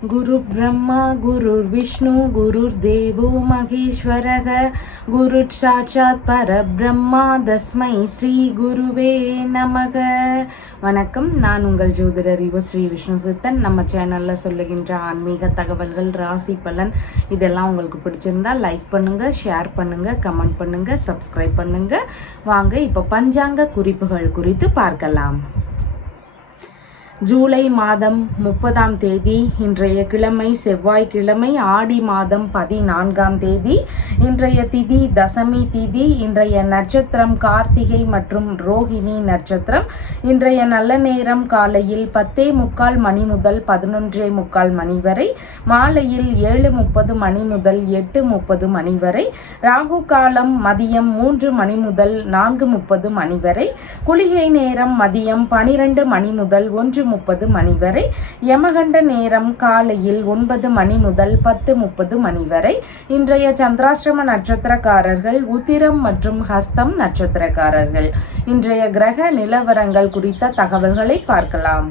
गुरु ब्रह्मा गुरुर्विष्णु गुरुर्देवो महेश्वरः गुरुः साक्षात् परब्रह्मा तस्मै ஸ்ரீ குருவே நமக. வணக்கம், நான் உங்கள் ஜோதிடர் ஸ்ரீ விஷ்ணு சித்தன். நம்ம சேனலில் சொல்லுகின்ற ஆன்மீக தகவல்கள், ராசி பலன் இதெல்லாம் உங்களுக்கு பிடிச்சிருந்தா லைக் பண்ணுங்கள், ஷேர் பண்ணுங்கள், கமெண்ட் பண்ணுங்கள், சப்ஸ்கிரைப் பண்ணுங்கள். வாங்க இப்போ பஞ்சாங்க குறிப்புகள் குறித்து பார்க்கலாம். ஜூலை மாதம் 30ஆம் தேதி இன்றைய கிழமை செவ்வாய்க்கிழமை, ஆடி மாதம் 14ஆம் தேதி. இன்றைய திதி தசமி திதி. இன்றைய நட்சத்திரம் கார்த்திகை மற்றும் ரோகிணி நட்சத்திரம். இன்றைய நல்ல நேரம் காலையில் 10:45 மணி முதல் 11:45 மணி வரை, மாலையில் 7:30 மணி முதல் 8:30 மணி வரை. ராகு காலம் மதியம் 3 மணி முதல் 4:30 மணி வரை. குளிகை நேரம் மதியம் 12 மணி முதல் 1:30 மணி வரை. யமகண்ட நேரம் காலையில் 9 மணி முதல் 10:30 மணி வரை. இன்றைய சந்திராஷ்டம நட்சத்திரக்காரர்கள் உத்திரம் மற்றும் ஹஸ்தம் நட்சத்திரக்காரர்கள். இன்றைய கிரக நிலவரங்கள் குறித்த தகவல்களை பார்க்கலாம்.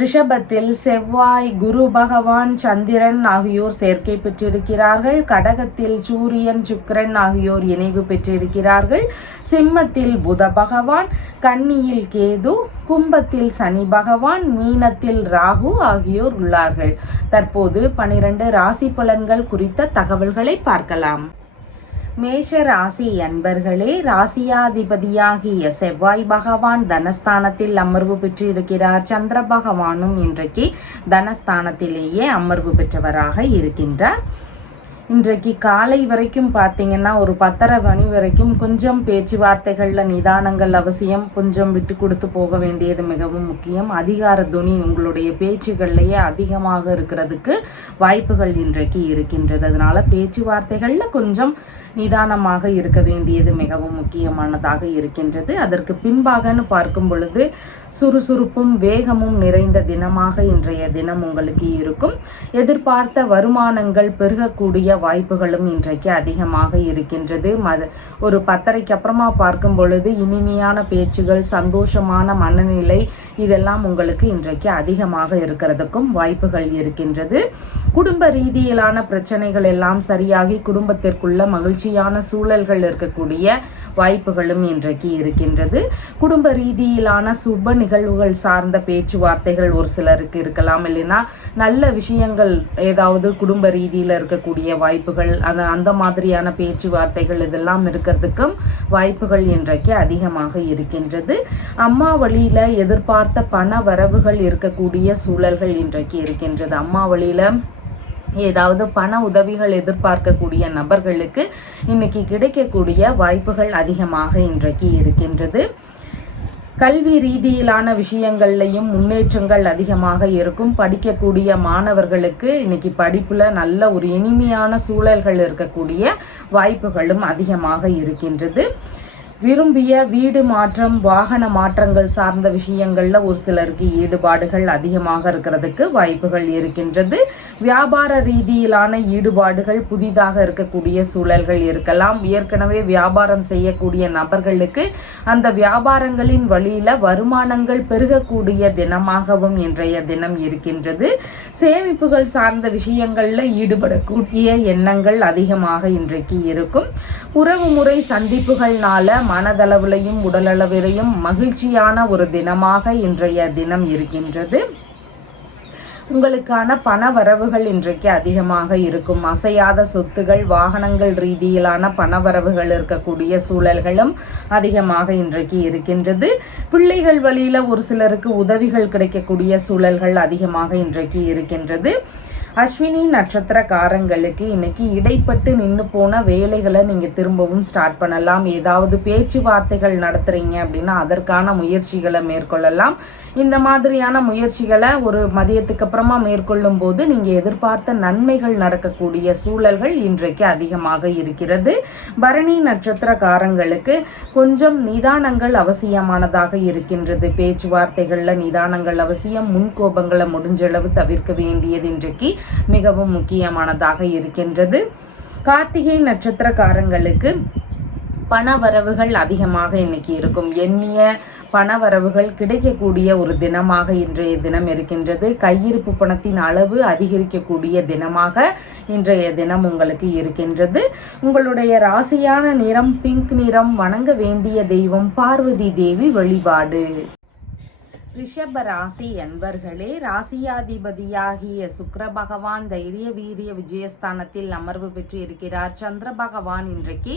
ரிஷபத்தில் செவ்வாய், குரு பகவான், சந்திரன் ஆகியோர் சேர்க்கை பெற்றிருக்கிறார்கள். கடகத்தில் சூரியன், சுக்கிரன் ஆகியோர் இணைவு பெற்றிருக்கிறார்கள். சிம்மத்தில் புத பகவான், கன்னியில் கேது, கும்பத்தில் சனி பகவான், மீனத்தில் ராகு ஆகியோர் உள்ளார்கள். தற்போது 12 ராசி பலன்கள் குறித்த தகவல்களை பார்க்கலாம். மேஷ ராசி அன்பர்களே, ராசியாதிபதியாகிய செவ்வாய் பகவான் தனஸ்தானத்தில் அமர்வு பெற்றிருக்கிறார். சந்திர பகவானும் இன்றைக்கு தனஸ்தானத்திலேயே அமர்வு பெற்றவராக இருக்கின்றார். இன்றைக்கு காலை வரைக்கும் பார்த்தீங்கன்னா ஒரு 10:30 மணி வரைக்கும் கொஞ்சம் பேச்சுவார்த்தைகளில் நிதானங்கள் அவசியம். கொஞ்சம் விட்டு கொடுத்து போக வேண்டியது மிகவும் முக்கியம். அதிகார துணி உங்களுடைய பேச்சுகள்லேயே அதிகமாக இருக்கிறதுக்கு வாய்ப்புகள் இன்றைக்கு இருக்கின்றது. அதனால பேச்சுவார்த்தைகளில் கொஞ்சம் நிதானமாக இருக்க வேண்டியது மிகவும் முக்கியமானதாக இருக்கின்றது. அதற்கு பின்பாகன்னு பார்க்கும் பொழுது சுறுசுறுப்பும் வேகமும் நிறைந்த தினமாக இன்றைய தினம் உங்களுக்கு இருக்கும். எதிர்பார்த்த வருமானங்கள் பெருகக்கூடிய வாய்ப்புகளும் இன்றைக்கு அதிகமாக இருக்கின்றது. ஒரு 10:30க்கு அப்புறமா பார்க்கும் பொழுது இனிமையான பேச்சுகள், சந்தோஷமான மனநிலை இதெல்லாம் உங்களுக்கு இன்றைக்கு அதிகமாக இருக்கிறதுக்கும் வாய்ப்புகள் இருக்கின்றது. குடும்ப ரீதியிலான பிரச்சனைகள் எல்லாம் சரியாகி குடும்பத்திற்குள்ள மகிழ்ச்சியான சூழல்கள் இருக்கக்கூடிய வாய்ப்புகளும் இன்றைக்கு இருக்கின்றது. குடும்ப ரீதியிலான சுப நிகழ்வுகள் சார்ந்த பேச்சுவார்த்தைகள் ஒரு சிலருக்கு இருக்கலாம். இல்லைன்னா நல்ல விஷயங்கள் ஏதாவது குடும்ப ரீதியில் இருக்கக்கூடிய வாய்ப்புகள், அந்த மாதிரியான பேச்சுவார்த்தைகள் இதெல்லாம் இருக்கிறதுக்கும் வாய்ப்புகள் இன்றைக்கு அதிகமாக இருக்கின்றது. அம்மா வழியில எதிர்பார்த்த பண வரவுகள் இருக்கக்கூடிய சூழல்கள் இன்றைக்கு இருக்கின்றது. அம்மா வழியில ஏதாவது பண உதவிகள் எதிர்பார்க்கக்கூடிய நபர்களுக்கு இன்னைக்கு கிடைக்கக்கூடிய வாய்ப்புகள் அதிகமாக இன்றைக்கு இருக்கின்றது. கல்வி ரீதியிலான விஷயங்கள்லையும் முன்னேற்றங்கள் அதிகமாக இருக்கும். படிக்கக்கூடிய மாணவர்களுக்கு இன்னைக்கு படிப்புல நல்ல ஒரு இனிமையான சூழல்கள் இருக்கக்கூடிய வாய்ப்புகளும் அதிகமாக இருக்கின்றது. விரும்பிய வீடு மாற்றம், வாகன மாற்றங்கள் சார்ந்த விஷயங்கள்ல ஒரு சிலருக்கு ஈடுபாடுகள் அதிகமாக இருக்கிறதுக்கு வாய்ப்புகள் இருக்கின்றது. வியாபார ரீதியிலான ஈடுபாடுகள் புதிதாக இருக்கக்கூடிய சூழல்கள் இருக்கலாம். ஏற்கனவே வியாபாரம் செய்யக்கூடிய நபர்களுக்கு அந்த வியாபாரங்களின் வழியில வருமானங்கள் பெருகக்கூடிய தினமாகவும் இன்றைய தினம் இருக்கின்றது. சேமிப்புகள் சார்ந்த விஷயங்கள்ல ஈடுபடக்கூடிய எண்ணங்கள் அதிகமாக இன்றைக்கு இருக்கும். உறவு முறை சந்திப்புகள்னால மனதளவிலையும் உடலளவிலையும் மகிழ்ச்சியான ஒரு தினமாக இன்றைய தினம் இருக்கின்றது. உங்களுக்கான பண வரவுகள் இன்றைக்கு அதிகமாக இருக்கும். அசையாத சொத்துகள், வாகனங்கள் ரீதியிலான பண வரவுகள் இருக்கக்கூடிய சூழல்களும் அதிகமாக இன்றைக்கு இருக்கின்றது. பிள்ளைகள் வழியில ஒரு சிலருக்கு உதவிகள் கிடைக்கக்கூடிய சூழல்கள் அதிகமாக இன்றைக்கு இருக்கின்றது. அஸ்வினி நட்சத்திரக்காரங்களுக்கு இன்னைக்கு இடைப்பட்டு நின்று போன வேலைகளை நீங்கள் திரும்பவும் ஸ்டார்ட் பண்ணலாம். ஏதாவது பேச்சுவார்த்தைகள் நடத்துறீங்க அப்படின்னா அதற்கான முயற்சிகளை மேற்கொள்ளலாம். இந்த மாதிரியான முயற்சிகளை ஒரு மதியத்துக்கு அப்புறமா மேற்கொள்ளும் போது நீங்கள் எதிர்பார்த்த நன்மைகள் நடக்கக்கூடிய சூழல்கள் இன்றைக்கு அதிகமாக இருக்கிறது. பரணி நட்சத்திரக்காரங்களுக்கு கொஞ்சம் நிதானங்கள் அவசியமானதாக இருக்கின்றது. பேச்சுவார்த்தைகளில் நிதானங்கள் அவசியம். முன்கோபங்களை முடிஞ்சளவு தவிர்க்க வேண்டியது இன்றைக்கு மிகவும் முக்கியமானதாக இருக்கின்றது. கார்த்திகை நட்சத்திரக்காரங்களுக்கு பண வரவுகள் அதிகமாக இன்னைக்கு இருக்கும். எண்ணிய பண வரவுகள் கிடைக்கக்கூடிய ஒரு தினமாக இன்றைய தினம் இருக்கின்றது. கையிருப்பு பணத்தின் அளவு அதிகரிக்கக்கூடிய தினமாக இன்றைய தினம் உங்களுக்கு இருக்கின்றது. உங்களுடைய ராசியான நிறம் பிங்க் நிறம். வணங்க வேண்டிய தெய்வம் பார்வதி தேவி வழிபாடு. ரிஷப ராசி அன்பர்களே, ராசியாதிபதியாகிய சுக்கிர பகவான் தைரிய வீரிய விஜயஸ்தானத்தில் அமர்வு பெற்று இருக்கிறார். சந்திர பகவான் இன்றைக்கு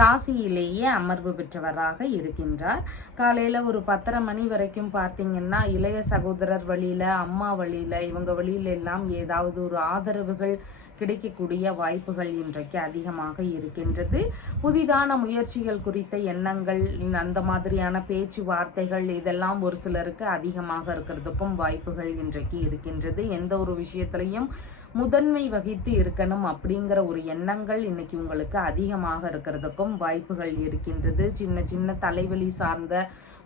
ராசியிலேயே அமர்வு பெற்றவராக இருக்கின்றார். காலையில் ஒரு 10:30 மணி வரைக்கும் பார்த்தீங்கன்னா இளைய சகோதரர் வழியில், அம்மா வழியில், இவங்க வழியில எல்லாம் ஏதாவது ஒரு ஆதரவுகள் கிடைக்கக்கூடிய வாய்ப்புகள் இன்றைக்கு அதிகமாக இருக்கின்றது. புதிதான முயற்சிகள் குறித்த எண்ணங்கள், அந்த மாதிரியான பேச்சுவார்த்தைகள் இதெல்லாம் ஒரு சிலருக்கு அதிகமாக இருக்கிறதுக்கும் வாய்ப்புகள் இன்றைக்கு இருக்கின்றது. எந்த ஒரு விஷயத்திலையும் முதன்மை வகித்து இருக்கணும் அப்படிங்கிற ஒரு எண்ணங்கள் இன்னைக்கு உங்களுக்கு அதிகமாக இருக்கிறதுக்கும் வாய்ப்புகள் இருக்கின்றது. சின்ன சின்ன தலைவலி சார்ந்த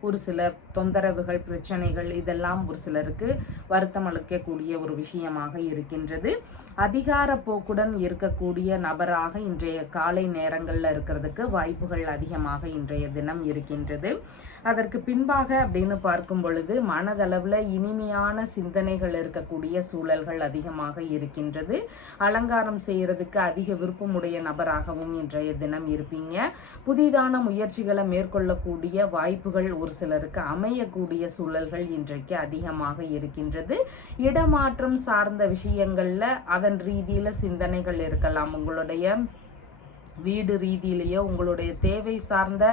ஒரு சில தொந்தரவுகள், பிரச்சனைகள் இதெல்லாம் ஒரு சிலருக்கு வருத்தம் அளிக்கக்கூடிய ஒரு விஷயமாக இருக்கின்றது. அதிகார போக்குடன் இருக்கக்கூடிய நபராக இன்றைய காலை நேரங்களில் இருக்கிறதுக்கு வாய்ப்புகள் அதிகமாக இன்றைய தினம் இருக்கின்றது. அதற்கு பின்பாக அப்படின்னு பார்க்கும் பொழுது மனதளவில் இனிமையான சிந்தனைகள் இருக்கக்கூடிய சூழல்கள் அதிகமாக இருக்கின்றது. அலங்காரம் செய்யறதுக்கு அதிக விருப்பமுடைய நபராகவும் இன்றைய தினம் இருப்பீங்க. புதிதான முயற்சிகளை மேற்கொள்ளக்கூடிய வாய்ப்புகள் ஒரு சிலருக்கு அமையக்கூடிய சூழல்கள் இன்றைக்கு அதிகமாக இருக்கின்றது. இடமாற்றம் சார்ந்த விஷயங்கள்ல அதன் ரீதியில சிந்தனைகள் இருக்கலாம். உங்களுடைய வீடு ரீதியிலேயோ, உங்களுடைய தேவை சார்ந்த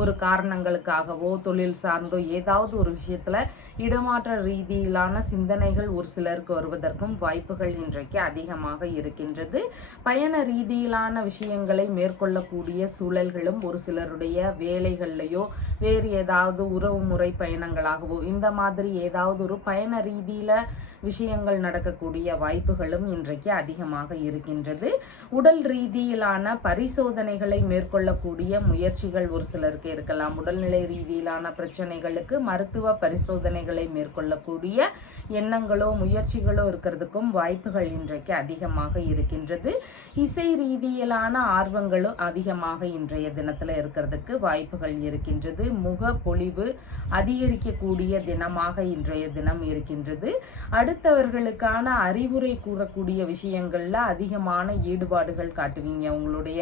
ஒரு காரணங்களுக்காகவோ, தொழில் சார்ந்தோ ஏதாவது ஒரு விஷயத்துல இடமாற்ற ரீதியிலான சிந்தனைகள் ஒரு சிலருக்கு வருவதற்கும் வாய்ப்புகள் இன்றைக்கு அதிகமாக இருக்கின்றது. பயண ரீதியிலான விஷயங்களை மேற்கொள்ளக்கூடிய சூழல்களும் ஒரு சிலருடைய வேலைகள்லையோ, வேறு ஏதாவது உறவு முறை பயணங்களாகவோ, இந்த மாதிரி ஏதாவது ஒரு பயண ரீதியில விஷயங்கள் நடக்கக்கூடிய வாய்ப்புகளும் இன்றைக்கு அதிகமாக இருக்கின்றது. உடல் ரீதியிலான பரிசோதனைகளை மேற்கொள்ளக்கூடிய முயற்சிகள் ஒரு சிலருக்கு இருக்கலாம். உடல்நிலை ரீதியிலான பிரச்சனைகளுக்கு மருத்துவ பரிசோதனைகளை மேற்கொள்ளக்கூடிய எண்ணங்களோ முயற்சிகளோ இருக்கிறதுக்கும் வாய்ப்புகள் இன்றைக்கு அதிகமாக இருக்கின்றது. இசை ரீதியிலான ஆர்வங்களும் அதிகமாக இன்றைய தினத்துல இருக்கிறதுக்கு வாய்ப்புகள் இருக்கின்றது. முக பொலிவு அதிகரிக்கக்கூடிய தினமாக இன்றைய தினம் இருக்கின்றது. அடுத்தவர்களுக்கான அறிவுரை கூறக்கூடிய விஷயங்கள்ல அதிகமான ஈடுபாடுகள் காட்டுவீங்க. உங்களுடைய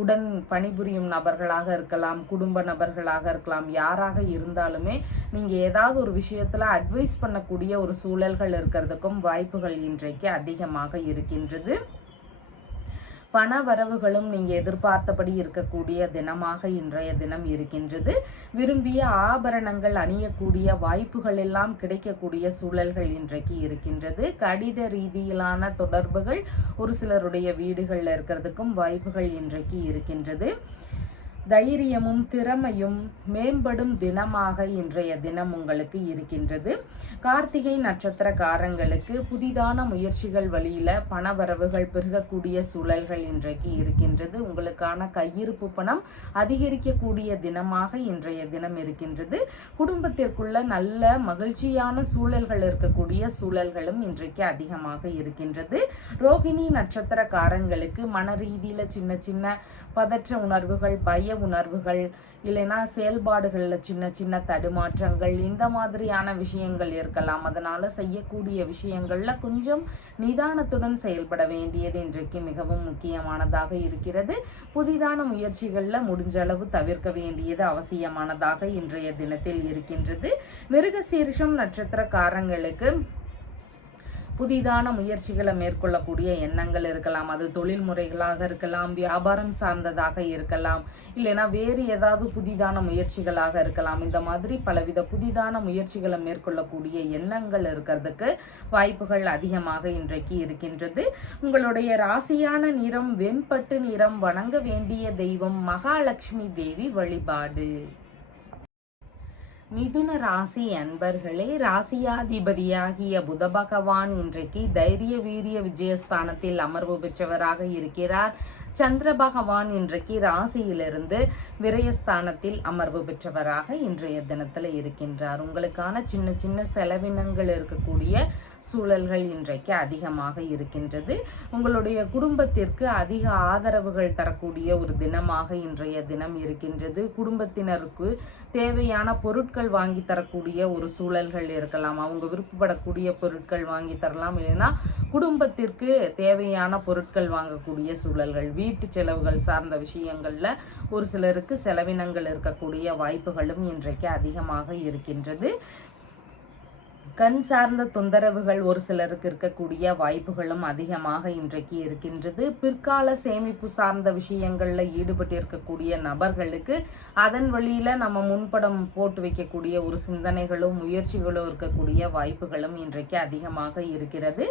உடன் பணிபுரியும் நபர்களாக இருக்கலாம், குடும்ப நபர்களாக இருக்கலாம், யாராக இருந்தாலுமே நீங்க ஏதாவது ஒரு விஷயத்துல அட்வைஸ் பண்ணக்கூடிய ஒரு சூழல்கள் இருக்கிறதுக்கும் வாய்ப்புகள் இன்றைக்கு அதிகமாக இருக்கின்றது. பண வரவுகளும் நீங்க எதிர்பார்த்தபடி இருக்கக்கூடிய தினமாக இன்றைய தினம் இருக்கின்றது. விரும்பிய ஆபரணங்கள் அணியக்கூடிய வாய்ப்புகள் எல்லாம் கிடைக்கக்கூடிய சூழல்கள் இன்றைக்கு இருக்கின்றது. கடித ரீதியிலான தொடர்புகள் ஒரு சிலருடைய வீடுகளில் இருக்கிறதுக்கும் வாய்ப்புகள் இன்றைக்கு இருக்கின்றது. தைரியமும் திறமையும் மேம்படும் தினமாக இன்றைய தினம் உங்களுக்கு இருக்கின்றது. கார்த்திகை நட்சத்திரக்காரங்களுக்கு புதிதான முயற்சிகள் வழியில பணவரவுகள் பெருகக்கூடிய சூழல்கள் இன்றைக்கு இருக்கின்றது. உங்களுக்கான கையிருப்பு பணம் அதிகரிக்கக்கூடிய தினமாக இன்றைய தினம் இருக்கின்றது. குடும்பத்திற்குள்ள நல்ல மகிழ்ச்சியான சூழல்கள் இருக்கக்கூடிய சூழல்களும் இன்றைக்கு அதிகமாக இருக்கின்றது. ரோகிணி நட்சத்திரக்காரங்களுக்கு மன ரீதியில சின்ன சின்ன பதற்ற உணர்வுகள், பய உணர்வுகள், இல்லைன்னா செயல்பாடுகளில் சின்ன சின்ன தடுமாற்றங்கள், இந்த மாதிரியான விஷயங்கள் இருக்கலாம். அதனால செய்யக்கூடிய விஷயங்கள்ல கொஞ்சம் நிதானத்துடன் செயல்பட வேண்டியது இன்றைக்கு மிகவும் முக்கியமானதாக இருக்கிறது. புதிதான முயற்சிகள்ல முடிஞ்ச அளவு தவிர்க்க வேண்டியது அவசியமானதாக இன்றைய தினத்தில் இருக்கின்றது. மிருகசீரிஷம் நட்சத்திரக்காரங்களுக்கு புதிதான முயற்சிகளை மேற்கொள்ளக்கூடிய எண்ணங்கள் இருக்கலாம். அது தொழில் முறைகளாக இருக்கலாம், வியாபாரம் சார்ந்ததாக இருக்கலாம், இல்லைன்னா வேறு ஏதாவது புதிதான முயற்சிகளாக இருக்கலாம். இந்த மாதிரி பலவித புதிதான முயற்சிகளை மேற்கொள்ளக்கூடிய எண்ணங்கள் இருக்கிறதுக்கு வாய்ப்புகள் அதிகமாக இன்றைக்கு இருக்கின்றது. உங்களுடைய ராசியான நிறம் வெண்பட்டு நிறம். வணங்க வேண்டிய தெய்வம் மகாலட்சுமி தேவி வழிபாடு. மிதுன ராசி அன்பர்களே, ராசியாதிபதியாகிய புத பகவான் இன்றைக்கு தைரிய வீரிய விஜயஸ்தானத்தில் அமர்வு பெற்றவராக இருக்கிறார். சந்திர பகவான் இன்றைக்கு ராசியிலிருந்து விரயஸ்தானத்தில் அமர்வு பெற்றவராக இன்றைய தினத்தில் இருக்கின்றார். உங்களுக்கான சின்ன சின்ன செலவினங்கள் இருக்கக்கூடிய சூழல்கள் இன்றைக்கு அதிகமாக இருக்கின்றது. உங்களுடைய குடும்பத்திற்கு அதிக ஆதரவுகள் தரக்கூடிய ஒரு தினமாக இன்றைய தினம் இருக்கின்றது. குடும்பத்தினருக்கு தேவையான பொருட்கள் வாங்கி தரக்கூடிய ஒரு சூழல்கள் இருக்கலாம். அவங்க விருப்பப்படக்கூடிய பொருட்கள் வாங்கி தரலாம், இல்லைன்னா குடும்பத்திற்கு தேவையான பொருட்கள் வாங்கக்கூடிய சூழல்கள், வீட்டு செலவுகள் சார்ந்த விஷயங்கள்ல ஒரு சிலருக்கு செலவினங்கள் இருக்கக்கூடிய வாய்ப்புகளும் இன்றைக்கு அதிகமாக இருக்கின்றது. கண் சார்ந்த தொந்தரவுகள் ஒரு சிலருக்கு இருக்கக்கூடிய வாய்ப்புகளும் அதிகமாக இன்றைக்கு இருக்கின்றது. பிற்கால சேமிப்பு சார்ந்த விஷயங்கள்ல ஈடுபட்டு இருக்கக்கூடிய நபர்களுக்கு அதன் வழியில நம்ம முன்படம் போட்டு வைக்கக்கூடிய ஒரு சிந்தனைகளும் முயற்சிகளும் இருக்கக்கூடிய வாய்ப்புகளும் இன்றைக்கு அதிகமாக இருக்கிறது.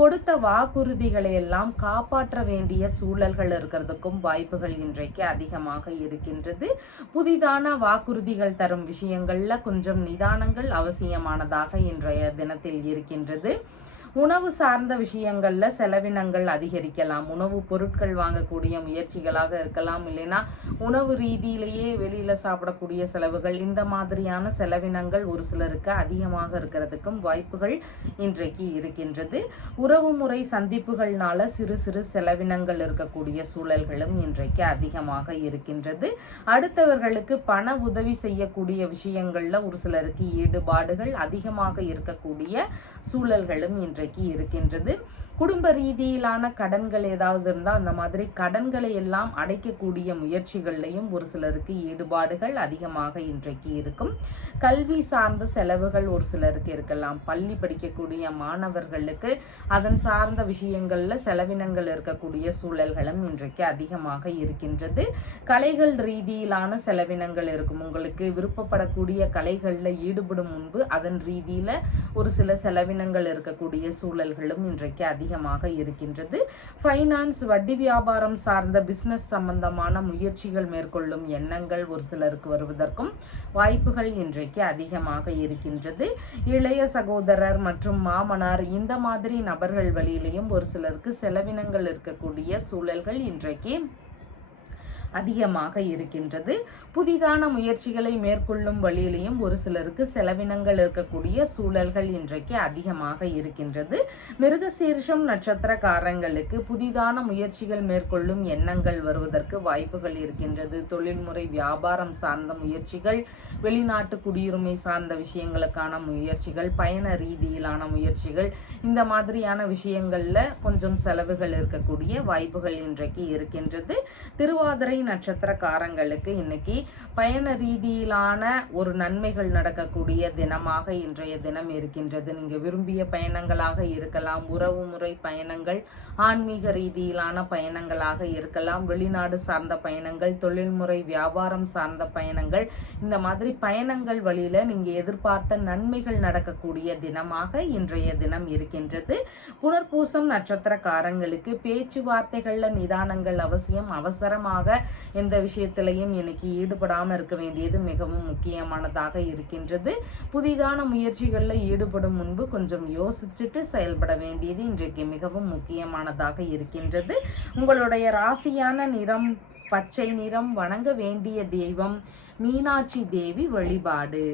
கொடுத்த வாக்குறுதிகளை எல்லாம் காப்பாற்ற வேண்டிய சூழல்கள் இருக்கிறதுக்கும் வாய்ப்புகள் இன்றைக்கு அதிகமாக இருக்கின்றது. புதிதான வாக்குறுதிகள் தரும் விஷயங்கள்ல கொஞ்சம் நிதானங்கள் அவசியமானதாக இன்றைய தினத்தில் இருக்கின்றது. உணவு சார்ந்த விஷயங்கள்ல செலவினங்கள் அதிகரிக்கலாம். உணவு பொருட்கள் வாங்கக்கூடிய முயற்சிகளாக இருக்கலாம், இல்லைன்னா உணவு ரீதியிலேயே வெளியில சாப்பிடக்கூடிய செலவுகள், இந்த மாதிரியான செலவினங்கள் ஒரு சிலருக்கு அதிகமாக இருக்கிறதுக்கும் வாய்ப்புகள் இன்றைக்கு இருக்கின்றது. உறவு முறை சந்திப்புகள்னால சிறு சிறு செலவினங்கள் இருக்கக்கூடிய சூழல்களும் இன்றைக்கு அதிகமாக இருக்கின்றது. அடுத்தவர்களுக்கு பண உதவி செய்யக்கூடிய விஷயங்கள்ல ஒரு சிலருக்கு ஈடுபாடுகள் அதிகமாக இருக்கக்கூடிய சூழல்களும் இன்றைக்கு இருக்கின்றது. குடும்ப ரீதியிலான கடன்கள் ஏதாவது இருந்தால் அந்த மாதிரி கடன்களை எல்லாம் அடைக்கக்கூடிய முயற்சிகள்லையும் ஒரு சிலருக்கு ஈடுபாடுகள் அதிகமாக இன்றைக்கு இருக்கும். கல்வி சார்ந்த செலவுகள் ஒரு சிலருக்கு இருக்கலாம். பள்ளி படிக்கக்கூடிய மாணவர்களுக்கு அதன் சார்ந்த விஷயங்கள்ல செலவினங்கள் இருக்கக்கூடிய சூழல்களும் இன்றைக்கு அதிகமாக இருக்கின்றது. கலைகள் ரீதியிலான செலவினங்கள் இருக்கும். உங்களுக்கு விருப்பப்படக்கூடிய கலைகள்ல ஈடுபடும் முன்பு அதன் ரீதியில ஒரு சில செலவினங்கள் இருக்கக்கூடிய சூழல்களும் இன்றைக்கு அதிகமாக இருக்கின்றது. ஃபைனான்ஸ், வட்டி வியாபாரம் சார்ந்த பிசினஸ் சம்பந்தமான முயற்சிகள் மேற்கொள்ளும் எண்ணங்கள் ஒரு சிலருக்கு வருவதற்கும் வாய்ப்புகள் இன்றைக்கு அதிகமாக இருக்கின்றது. இளைய சகோதரர் மற்றும் மாமனார் இந்த மாதிரி நபர்கள் வழியிலையும் ஒரு சிலருக்கு செலவினங்கள் இருக்கக்கூடிய சூழல்கள் இன்றைக்கு அதிகமாக இருக்கின்றது. புதிதான முயற்சிகளை மேற்கொள்ளும் வழியிலையும் ஒரு சிலருக்கு செலவினங்கள் இருக்கக்கூடிய சூழல்கள் இன்றைக்கு அதிகமாக இருக்கின்றது. மிருகசீரிஷம் நட்சத்திரக்காரங்களுக்கு புதிதான முயற்சிகள் மேற்கொள்ளும் எண்ணங்கள் வருவதற்கு வாய்ப்புகள் இருக்கின்றது. தொழில்முறை வியாபாரம் சார்ந்த முயற்சிகள், வெளிநாட்டு குடியுரிமை சார்ந்த விஷயங்களுக்கான முயற்சிகள், பயண ரீதியிலான முயற்சிகள், இந்த மாதிரியான விஷயங்கள்ல கொஞ்சம் செலவுகள் இருக்கக்கூடிய வாய்ப்புகள் இன்றைக்கு இருக்கின்றது. திருவாதிரை நட்சத்திரக்காரங்களுக்கு இன்னைக்கு பயண ரீதியிலான ஒரு நன்மைகள் நடக்கக்கூடிய தினமாக இன்றைய தினம் இருக்கின்றது. நீங்க விரும்பிய பயணங்களாக இருக்கலாம், உறவு முறை பயணங்கள், ஆன்மீக ரீதியிலான பயணங்களாக இருக்கலாம், வெளிநாடு சார்ந்த பயணங்கள், தொழில்முறை வியாபாரம் சார்ந்த பயணங்கள், இந்த மாதிரி பயணங்கள் வழியில நீங்க எதிர்பார்த்த நன்மைகள் நடக்கக்கூடிய தினமாக இன்றைய தினம் இருக்கின்றது. புனர்பூசம் நட்சத்திரக்காரங்களுக்கு பேச்சுவார்த்தைகள்ல நிதானங்கள் அவசியம். அவசரமாக எந்த விஷயத்திலையும் இன்னைக்கு ஈடுபடாம இருக்க வேண்டியது மிகவும் முக்கியமானதாக இருக்கின்றது. புதிதான முயற்சிகளில் ஈடுபடும் முன்பு கொஞ்சம் யோசிச்சுட்டு செயல்பட வேண்டியது இன்றைக்கு மிகவும் முக்கியமானதாக இருக்கின்றது. உங்களுடைய ராசியான நிறம் பச்சை நிறம். வணங்க வேண்டிய தெய்வம் மீனாட்சி தேவி வழிபாடு.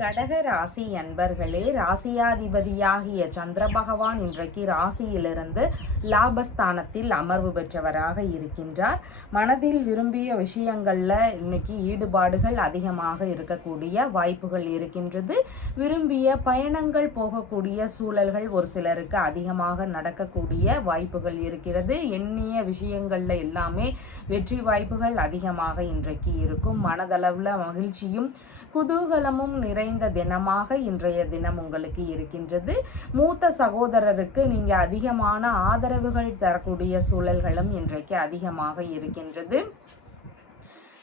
கடக ராசி அன்பர்களே, ராசியாதிபதியாகிய சந்திர பகவான் இன்றைக்கு ராசியிலிருந்து லாபஸ்தானத்தில் அமர்வு பெற்றவராக இருக்கின்றார். மனதில் விரும்பிய விஷயங்கள்ல இன்னைக்கு ஈடுபாடுகள் அதிகமாக இருக்கக்கூடிய வாய்ப்புகள் இருக்கின்றது. விரும்பிய பயணங்கள் போகக்கூடிய சூழல்கள் ஒரு சிலருக்கு அதிகமாக நடக்கக்கூடிய வாய்ப்புகள் இருக்கிறது. எண்ணிய விஷயங்கள்ல எல்லாமே வெற்றி வாய்ப்புகள் அதிகமாக இன்றைக்கு இருக்கும். மனதளவுல மகிழ்ச்சியும் குதூகலமும் நிறைந்த தினமாக இன்றைய தினம் உங்களுக்கு இருக்கின்றது. மூத்த சகோதரருக்கு நீங்க அதிகமான ஆதரவுகள் தரக்கூடிய சூழல்களும் இன்றைக்கு அதிகமாக இருக்கின்றது.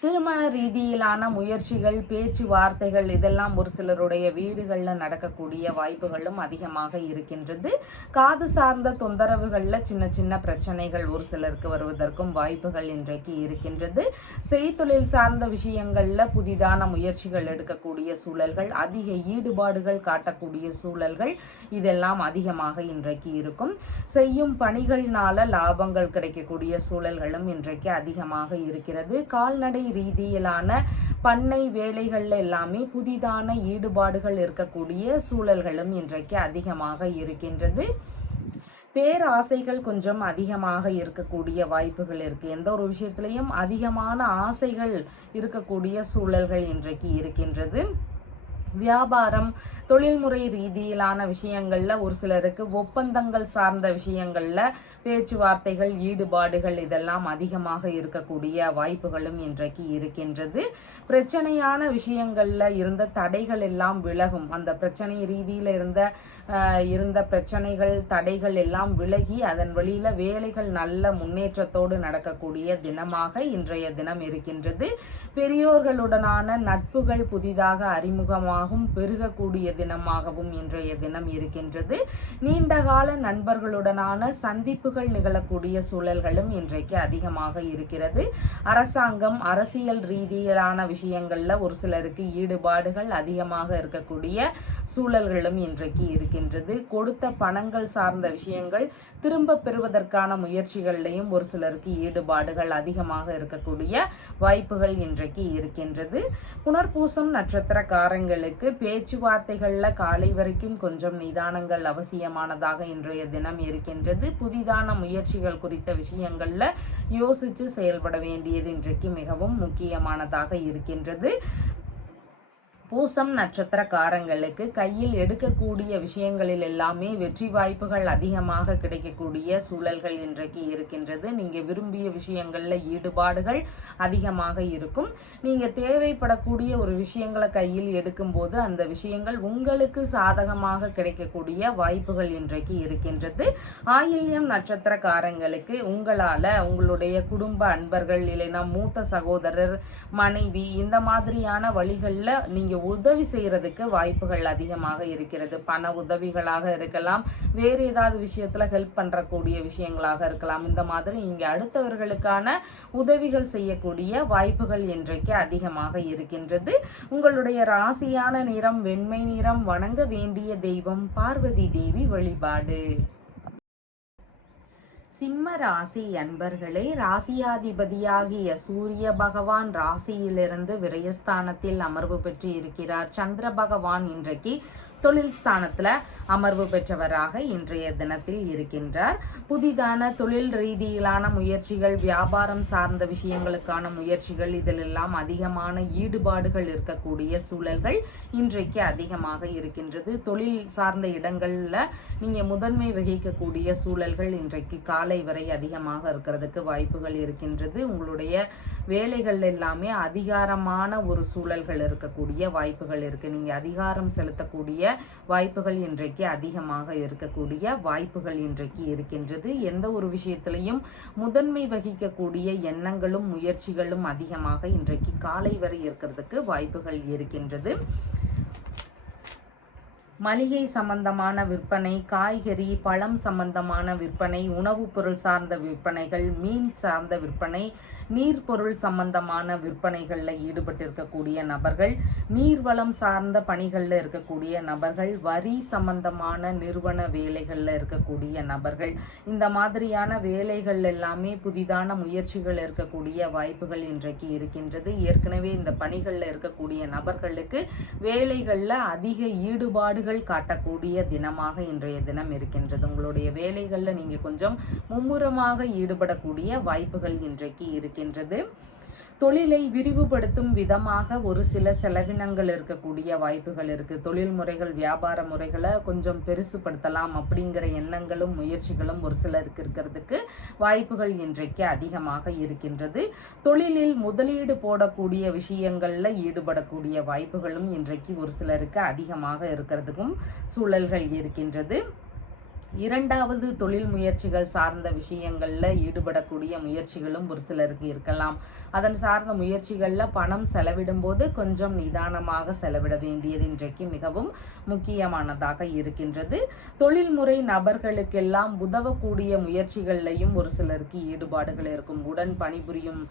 திருமண ரீதியிலான முயற்சிகள், பேச்சுவார்த்தைகள் இதெல்லாம் ஒரு சிலருடைய வீடுகளில் நடக்கக்கூடிய வாய்ப்புகளும் அதிகமாக இருக்கின்றது. காது சார்ந்த தொந்தரவுகளில் சின்ன சின்ன பிரச்சனைகள் ஒரு சிலருக்கு வருவதற்கும் வாய்ப்புகள் இன்றைக்கு இருக்கின்றது. செய்தொழில் சார்ந்த விஷயங்களில் புதிதான முயற்சிகள் எடுக்கக்கூடிய சூழல்கள், அதிக ஈடுபாடுகள் காட்டக்கூடிய சூழல்கள் இதெல்லாம் அதிகமாக இன்றைக்கு இருக்கும். செய்யும் பணிகள்னால லாபங்கள் கிடைக்கக்கூடிய சூழல்களும் இன்றைக்கு அதிகமாக இருக்கிறது. கால்நடை ரீதியிலான பண்ணை வேலைகள் எல்லாமே புதிதான ஈடுபாடுகள் இருக்கக்கூடிய சூழல்களும் இன்றைக்கு அதிகமாக இருக்கின்றது. பேராசைகள் கொஞ்சம் அதிகமாக இருக்கக்கூடிய வாய்ப்புகள் இருக்கு. எந்த ஒரு விஷயத்திலையும் அதிகமான ஆசைகள் இருக்கக்கூடிய சூழல்கள் இன்றைக்கு இருக்கின்றது. வியாபாரம், தொழில்முறை ரீதியிலான விஷயங்கள்ல ஒரு சிலருக்கு ஒப்பந்தங்கள் சார்ந்த விஷயங்கள்ல பேச்சுவார்த்தைகள், ஈடுபாடுகள் இதெல்லாம் அதிகமாக இருக்கக்கூடிய வாய்ப்புகளும் இன்றைக்கு இருக்கின்றது. பிரச்சனையான விஷயங்கள்ல இருந்த தடைகள் எல்லாம் விலகும். அந்த பிரச்சனை ரீதியில இருந்த பிரச்சனைகள், தடைகள் எல்லாம் விலகி அதன் வழியில வேலைகள் நல்ல முன்னேற்றத்தோடு நடக்கக்கூடிய தினமாக இன்றைய தினம் இருக்கின்றது. பெரியோர்களுடனான நட்புகள் புதிதாக அறிமுகமாக பெருகக்கூடிய தினமாகவும் இன்றைய தினம் இருக்கின்றது. நீண்டகால நண்பர்களுடனான சந்திப்புகள் நிகழக்கூடிய சூழல்களும் இன்றைக்கு அதிகமாக இருக்கிறது. அரசாங்கம், அரசியல் ரீதியிலான விஷயங்கள்ல ஒரு சிலருக்கு ஈடுபாடுகள் அதிகமாக இருக்கக்கூடிய சூழல்களும் இன்றைக்கு இருக்கின்றது. கொடுத்த பணங்கள் சார்ந்த விஷயங்கள் திரும்ப பெறுவதற்கான முயற்சிகள்லையும் ஒரு சிலருக்கு ஈடுபாடுகள் அதிகமாக இருக்கக்கூடிய வாய்ப்புகள் இன்றைக்கு இருக்கின்றது. புனர்பூசம் நட்சத்திரக்காரங்களுக்கு பேச்சுவார்த்தைகள்ல காலை வரைக்கும் கொஞ்சம் நிதானங்கள் அவசியமானதாக இன்றைய தினம் இருக்கின்றது. புதிதான முயற்சிகள் குறித்த விஷயங்கள்ல யோசிச்சு செயல்பட வேண்டியது இன்றைக்கு மிகவும் முக்கியமானதாக இருக்கின்றது. பூசம் நட்சத்திரக்காரங்களுக்கு கையில் எடுக்கக்கூடிய விஷயங்களில் எல்லாமே வெற்றி வாய்ப்புகள் அதிகமாக கிடைக்கக்கூடிய சூழல்கள் இன்றைக்கு இருக்கின்றது. நீங்க விரும்பிய விஷயங்கள்ல ஈடுபாடுகள் அதிகமாக இருக்கும். நீங்க தேவைப்படக்கூடிய ஒரு விஷயங்களை கையில் எடுக்கும்போது அந்த விஷயங்கள் உங்களுக்கு சாதகமாக கிடைக்கக்கூடிய வாய்ப்புகள் இன்றைக்கு இருக்கின்றது. ஆயில்யம் நட்சத்திரக்காரங்களுக்கு உங்களால உங்களுடைய குடும்ப அன்பர்கள், இல்லைன்னா மூத்த சகோதரர், மனைவி இந்த மாதிரியான வழிகளில் நீங்க உதவி செய்யறதுக்கு வாய்ப்புகள் அதிகமாக இருக்கிறது. பண உதவிகளாக இருக்கலாம், வேறு ஏதாவது விஷயத்துல ஹெல்ப் பண்றக்கூடிய விஷயங்களாக இருக்கலாம். இந்த மாதிரி இங்க அடுத்தவர்களுக்கான உதவிகள் செய்யக்கூடிய வாய்ப்புகள் இன்றைக்கு அதிகமாக இருக்கின்றது. உங்களுடைய ராசியான நிறம் வெண்மை நிறம். வணங்க வேண்டிய தெய்வம் பார்வதி தேவி வழிபாடு. சிம்ம ராசி அன்பர்களே, ராசியாதிபதியாகிய சூரிய பகவான் ராசியிலிருந்து விரயஸ்தானத்தில் அமர்வு பெற்று இருக்கிறார். சந்திர பகவான் இன்றைக்கு தொழில் ஸ்தானத்துல அமர்வு பெற்றவராக இன்றைய தினத்தில் இருக்கின்றார். புதிதான தொழில் ரீதியிலான முயற்சிகள், வியாபாரம் சார்ந்த விஷயங்களுக்கான முயற்சிகள் இதிலெல்லாம் அதிகமான ஈடுபாடுகள் இருக்கக்கூடிய சூழல்கள் இன்றைக்கு அதிகமாக இருக்கின்றது. தொழில் சார்ந்த இடங்கள்ல நீங்க முதன்மை வகிக்கக்கூடிய சூழல்கள் இன்றைக்கு காலை வரை அதிகமாக இருக்கிறதுக்கு வாய்ப்புகள் இருக்கின்றது. உங்களுடைய வேலைகள் எல்லாமே அதிகாரமான ஒரு சூழல்கள் இருக்கக்கூடிய வாய்ப்புகள் இருக்கு. நீங்க அதிகாரம் செலுத்தக்கூடிய வாய்ப்புகள் இன்றைக்கு அதிகமாக இருக்கக்கூடிய வாய்ப்புகள் இன்றைக்கு இருக்கின்றது. எந்த ஒரு விஷயத்திலையும் முதன்மை வகிக்கக்கூடிய எண்ணங்களும் முயற்சிகளும் அதிகமாக இன்றைக்கு காலை வரை இருக்கிறதுக்கு வாய்ப்புகள் இருக்கின்றது. மளிகை சம்பந்தமான விற்பனை, காய்கறி, பழம் சம்பந்தமான விற்பனை, உணவுப் பொருள் சார்ந்த விற்பனைகள், மீன் சார்ந்த விற்பனை, நீர்பொருள் சம்பந்தமான விற்பனைகளில் ஈடுபட்டிருக்கக்கூடிய நபர்கள், நீர்வளம் சார்ந்த பணிகளில் இருக்கக்கூடிய நபர்கள், வரி சம்பந்தமான நிறுவன வேலைகளில் இருக்கக்கூடிய நபர்கள், இந்த மாதிரியான வேலைகள் எல்லாமே புதிதான முயற்சிகள் இருக்கக்கூடிய வாய்ப்புகள் இன்றைக்கு இருக்கின்றது. ஏற்கனவே இந்த பணிகளில் இருக்கக்கூடிய நபர்களுக்கு வேலைகளில் அதிக ஈடுபாடு காட்டக்கூடிய தினமாக இன்றைய தினம் இருக்கின்றது. உங்களுடைய வேலைகளில் நீங்க கொஞ்சம் மும்முரமாக ஈடுபடக்கூடிய வாய்ப்புகள் இன்றைக்கு இருக்கின்றது. தொழிலை விரிவுபடுத்தும் விதமாக ஒரு சில செலவினங்கள் இருக்கக்கூடிய வாய்ப்புகள் இருக்கு. தொழில் முறைகள், வியாபார முறைகளை கொஞ்சம் பெருசுபடுத்தலாம் அப்படிங்கிற எண்ணங்களும் முயற்சிகளும் ஒரு சிலருக்கு இருக்கிறதுக்கு வாய்ப்புகள் இன்றைக்கு அதிகமாக இருக்கின்றது. தொழிலில் முதலீடு போடக்கூடிய விஷயங்கள்ல ஈடுபடக்கூடிய வாய்ப்புகளும் இன்றைக்கு ஒரு சிலருக்கு அதிகமாக இருக்கிறதுக்கும் சூழல்கள் இருக்கின்றது. இரண்டாவது தொழில் முயற்சிகள் சார்ந்த விஷயங்களில் ஈடுபடக்கூடிய முயற்சிகளும் ஒரு சிலருக்கு இருக்கலாம். அதன் சார்ந்த முயற்சிகளில் பணம் செலவிடும்போது கொஞ்சம் நிதானமாக செலவிட வேண்டியது இன்றைக்கு மிகவும் முக்கியமானதாக இருக்கின்றது. தொழில்முறை நபர்களுக்கெல்லாம் உதவக்கூடிய முயற்சிகள்லையும் ஒரு சிலருக்கு ஈடுபாடுகள் இருக்கும். உடன் பணிபுரியும்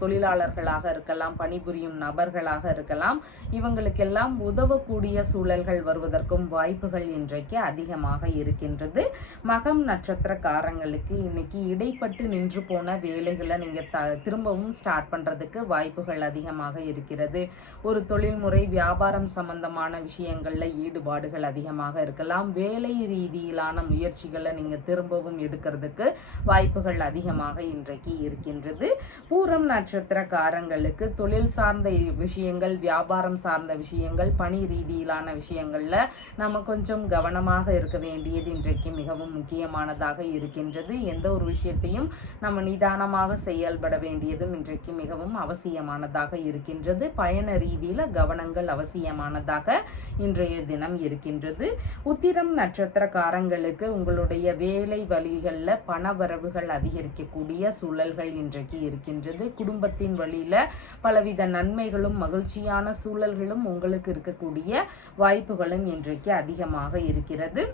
தொழிலாளர்களாக இருக்கலாம், பணிபுரியும் நபர்களாக இருக்கலாம். இவங்களுக்கெல்லாம் உதவக்கூடிய சூழல்கள் வருவதற்கும் வாய்ப்புகள் இன்றைக்கு அதிகமாக இருக்கின்றது. மகம் நட்சத்திரக்காரங்களுக்கு இன்னைக்கு இடைப்பட்டு நின்று போன வேலைகளை நீங்க திரும்பவும் ஸ்டார்ட் பண்றதுக்கு வாய்ப்புகள் அதிகமாக இருக்கிறது. ஒரு தொழில்முறை வியாபாரம் சம்பந்தமான விஷயங்கள்ல ஈடுபாடுகள் அதிகமாக இருக்கலாம். வேலை ரீதியிலான முயற்சிகளை நீங்க திரும்பவும் எடுக்கிறதுக்கு வாய்ப்புகள் அதிகமாக இன்றைக்கு இருக்கின்றது. பூரம் நட்சத்திரக்காரங்களுக்கு தொழில் சார்ந்த விஷயங்கள், வியாபாரம் சார்ந்த விஷயங்கள், பணி ரீதியிலான விஷயங்கள்ல நம்ம கொஞ்சம் கவனமாக இருக்க வேண்டியது இன்றைக்கு மிகவும் முக்கியமானதாக இருக்கின்றது. எந்த ஒரு விஷயத்தையும் நம்ம நிதானமாக செயல்பட வேண்டியதும் இன்றைக்கு மிகவும் அவசியமானதாக இருக்கின்றது. பயண ரீதியில கவனங்கள் அவசியமானதாக இன்றைய தினம் இருக்கின்றது. உத்திரம் நட்சத்திரக்காரங்களுக்கு உங்களுடைய வேலை வழிகளில் பண வரவுகள் அதிகரிக்கக்கூடிய சூழல்கள் இன்றைக்கு இருக்கின்றது. குடும்பத்தின் வழியில பலவித நன்மைகளும் மகிழ்ச்சியான சூழல்களும் உங்களுக்கு இருக்கக்கூடிய வாய்ப்புகளும் இன்றைக்கு அதிகமாக இருக்கிறது.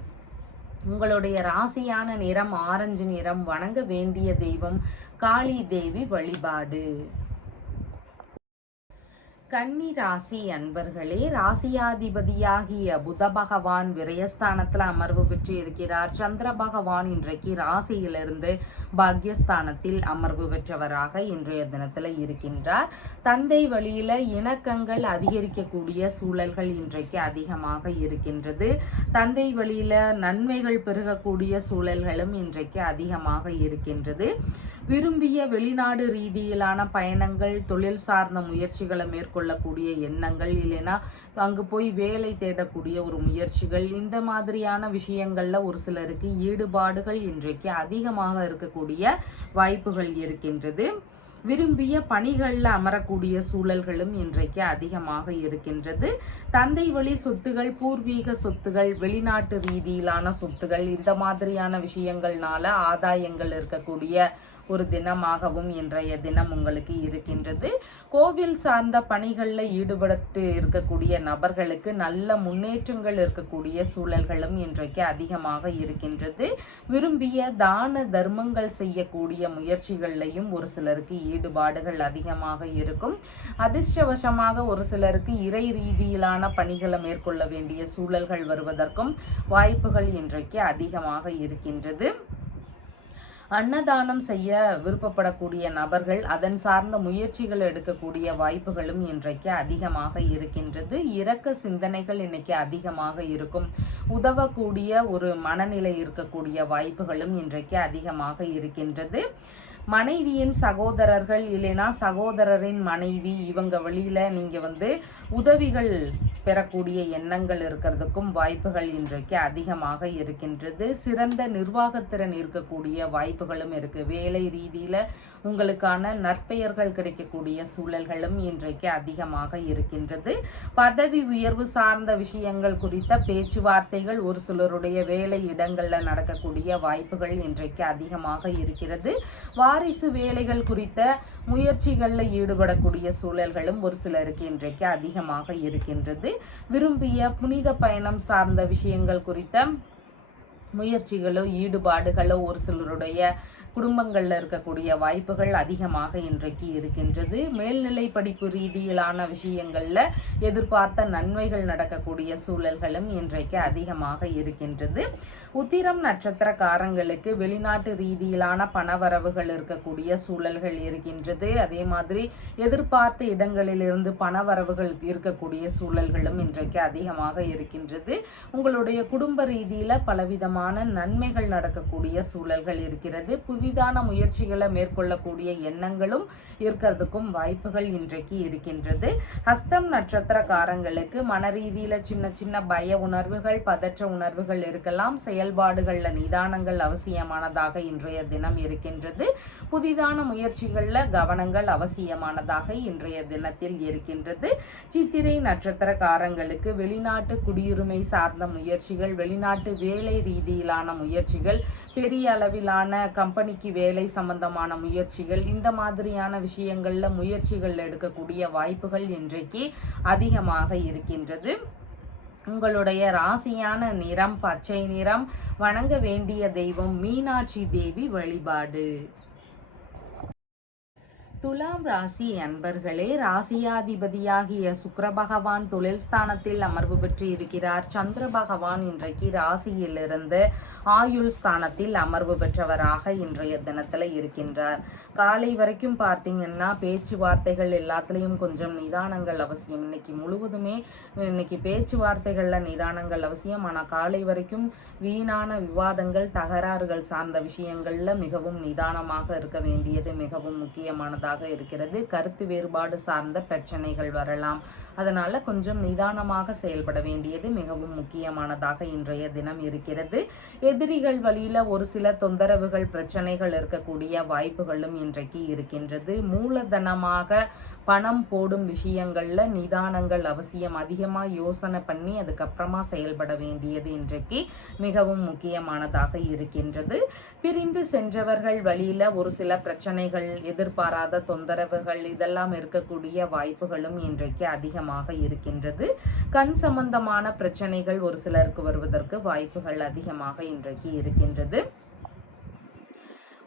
உங்களுடைய ராசியான நிறம் ஆரஞ்சு நிறம். வணங்க வேண்டிய தெய்வம் காளி தேவி வழிபாடு. கன்னி ராசி அன்பர்களே, ராசியாதிபதியாகிய புத பகவான் விரயஸ்தானத்துல அமர்வு பெற்று இருக்கிறார். சந்திர பகவான் இன்றைக்கு ராசியிலிருந்து பாக்யஸ்தானத்தில் அமர்வு பெற்றவராக இன்றைய தினத்துல இருக்கின்றார். தந்தை வழியில இணக்கங்கள் அதிகரிக்கக்கூடிய சூழல்கள் இன்றைக்கு அதிகமாக இருக்கின்றது. தந்தை வழியில நன்மைகள் பெருகக்கூடிய சூழல்களும் இன்றைக்கு அதிகமாக இருக்கின்றது. விரும்பிய வெளிநாடு ரீதியிலான பயணங்கள், தொழில் சார்ந்த முயற்சிகளை மேற்கொள்ளக்கூடிய எண்ணங்கள், இல்லைன்னா அங்கு போய் வேலை தேடக்கூடிய ஒரு முயற்சிகள், இந்த மாதிரியான விஷயங்கள்ல ஒரு சிலருக்கு ஈடுபாடுகள் இன்றைக்கு அதிகமாக இருக்கக்கூடிய வாய்ப்புகள் இருக்கின்றது. விரும்பிய பணிகளில் அமரக்கூடிய சூழல்களும் இன்றைக்கு அதிகமாக இருக்கின்றது. தந்தை வழி சொத்துகள், பூர்வீக சொத்துகள், வெளிநாட்டு ரீதியிலான சொத்துகள், இந்த மாதிரியான விஷயங்கள்னால ஆதாயங்கள் இருக்கக்கூடிய ஒரு தினமாகவும் இன்றைய தினம் உங்களுக்கு இருக்கின்றது. கோவில் சார்ந்த பணிகளில் ஈடுபட்டு இருக்கக்கூடிய நபர்களுக்கு நல்ல முன்னேற்றங்கள் இருக்கக்கூடிய சூழல்களும் இன்றைக்கு அதிகமாக இருக்கின்றது. விரும்பிய தான தர்மங்கள் செய்யக்கூடிய முயற்சிகள்லையும் ஒரு சிலருக்கு ஈடுபாடுகள் அதிகமாக இருக்கும். அதிர்ஷ்டவசமாக ஒரு சிலருக்கு இறை ரீதியிலான பணிகளை மேற்கொள்ள வேண்டிய சூழல்கள் வருவதற்கும் வாய்ப்புகள் இன்றைக்கு அதிகமாக இருக்கின்றது. அன்னதானம் செய்ய விருப்பப்படக்கூடிய நபர்கள் அதன் சார்ந்த முயற்சிகள் எடுக்கக்கூடிய வாய்ப்புகளும் இன்றைக்கு அதிகமாக இருக்கின்றது. இரக்க சிந்தனைகள் இன்னைக்கு அதிகமாக இருக்கும். உதவக்கூடிய ஒரு மனநிலை இருக்கக்கூடிய வாய்ப்புகளும் இன்றைக்கு அதிகமாக இருக்கின்றது. மனைவியின் சகோதரர்கள், இல்லைனா சகோதரரின் மனைவி, இவங்க வழியில நீங்க உதவிகள் பெறக்கூடிய எண்ணங்கள் இருக்கிறதுக்கும் வாய்ப்புகள் இன்றைக்கு அதிகமாக இருக்கின்றது. சிறந்த நிர்வாகத்திறன் இருக்கக்கூடிய வாய்ப்புகளும் இருக்கு. வேலை ரீதியில உங்களுக்கான நற்பெயர்கள் கிடைக்கக்கூடிய சூழல்களும் இன்றைக்கு அதிகமாக இருக்கின்றது. பதவி உயர்வு சார்ந்த விஷயங்கள் குறித்த பேச்சுவார்த்தைகள் ஒரு சிலருடைய வேலை இடங்கள்ல நடக்கக்கூடிய வாய்ப்புகள் இன்றைக்கு அதிகமாக இருக்கிறது. வாரிசு வேலைகள் குறித்த முயற்சிகளில் ஈடுபடக்கூடிய சூழல்களும் ஒரு சிலருக்கு இன்றைக்கு அதிகமாக இருக்கின்றது. விரும்பிய புனித பயணம் சார்ந்த விஷயங்கள் குறித்த முயற்சிகளோ ஈடுபாடுகளோ ஒரு சிலருடைய குடும்பங்களில் இருக்கக்கூடிய வாய்ப்புகள் அதிகமாக இன்றைக்கு இருக்கின்றது. மேல்நிலை படிப்பு ரீதியிலான விஷயங்களில் எதிர்பார்த்த நன்மைகள் நடக்கக்கூடிய சூழல்களும் இன்றைக்கு அதிகமாக இருக்கின்றது. உத்திரம் நட்சத்திரக்காரங்களுக்கு வெளிநாட்டு ரீதியிலான பணவரவுகள் இருக்கக்கூடிய சூழல்கள் இருக்கின்றது. அதே மாதிரி எதிர்பார்த்த இடங்களிலிருந்து பணவரவுகள் இருக்கக்கூடிய சூழல்களும் இன்றைக்கு அதிகமாக இருக்கின்றது. உங்களுடைய குடும்ப ரீதியில பலவிதமான நன்மைகள் நடக்கக்கூடிய சூழல்கள் இருக்கிறது. புதிதான முயற்சிகளை மேற்கொள்ளக்கூடிய எண்ணங்களும் இருக்கிறதுக்கும் வாய்ப்புகள் இன்றைக்கு இருக்கின்றது. ஹஸ்தம் நட்சத்திரக்காரங்களுக்கு மன ரீதியில சின்ன சின்ன பய உணர்வுகள், பதற்ற உணர்வுகள் இருக்கலாம். செயல்பாடுகள்ல நிதானங்கள் அவசியமானதாக இன்றைய தினம் இருக்கின்றது. புதிதான முயற்சிகள்ல கவனங்கள் அவசியமானதாக இன்றைய தினத்தில் இருக்கின்றது. சித்திரை நட்சத்திரக்காரங்களுக்கு வெளிநாட்டு குடியுரிமை சார்ந்த முயற்சிகள், வெளிநாட்டு வேலை ரீதி ரீதியிலான முயற்சிகள், பெரிய அளவிலான கம்பெனிக்கு வேலை சம்பந்தமான முயற்சிகள், இந்த மாதிரியான விஷயங்கள்ல முயற்சிகள் எடுக்கக்கூடிய வாய்ப்புகள் இன்றைக்கு அதிகமாக இருக்கின்றது. உங்களுடைய ராசியான நிறம் பச்சை நிறம். வணங்க வேண்டிய தெய்வம் மீனாட்சி தேவி வழிபாடு. துலாம் ராசி அன்பர்களே, ராசியாதிபதியாகிய சுக்கிர பகவான் தொழில் ஸ்தானத்தில் அமர்வு பெற்று இருக்கிறார். சந்திர பகவான் இன்றைக்கு ராசியிலிருந்து ஆயுள் ஸ்தானத்தில் அமர்வு பெற்றவராக இன்றைய தினத்துல இருக்கின்றார். காலை வரைக்கும் பார்த்தீங்கன்னா பேச்சுவார்த்தைகள் எல்லாத்துலேயும் கொஞ்சம் நிதானங்கள் அவசியம். இன்னைக்கு பேச்சுவார்த்தைகள்ல நிதானங்கள் அவசியம். ஆனால் காலை வரைக்கும் வீணான விவாதங்கள், தகராறுகள் சார்ந்த விஷயங்கள்ல மிகவும் நிதானமாக இருக்க வேண்டியது மிகவும் முக்கியமானதாக இருக்கிறது. கருத்து வேறுபாடு சார்ந்த பிரச்சனைகள் வரலாம். அதனால கொஞ்சம் நிதானமாக செயல்பட வேண்டியது மிகவும் முக்கியமானதாக இன்றைய தினம் இருக்கிறது. எதிரிகள் வழியில ஒரு சில தொந்தரவுகள், பிரச்சனைகள் இருக்கக்கூடிய வாய்ப்புகளும் இன்றைக்கு இருக்கின்றது. மூலதனமாக பணம் போடும் விஷயங்கள்ல நிதானங்கள் அவசியம். அதிகமா யோசனை பண்ணி அதுக்கப்புறமா செயல்பட வேண்டியது இன்றைக்கு மிகவும் முக்கியமானதாக இருக்கின்றது. பிரிந்து சென்றவர்கள் வழியில ஒரு சில பிரச்சனைகள், எதிர்பாராத தொந்தரவுகள் இதெல்லாம் இருக்கக்கூடிய வாய்ப்புகளும் இன்றைக்கு அதிகமாக இருக்கின்றது. கண் சம்பந்தமான பிரச்சனைகள் ஒரு சிலருக்கு வருவதற்கு வாய்ப்புகள் அதிகமாக இன்றைக்கு இருக்கின்றது.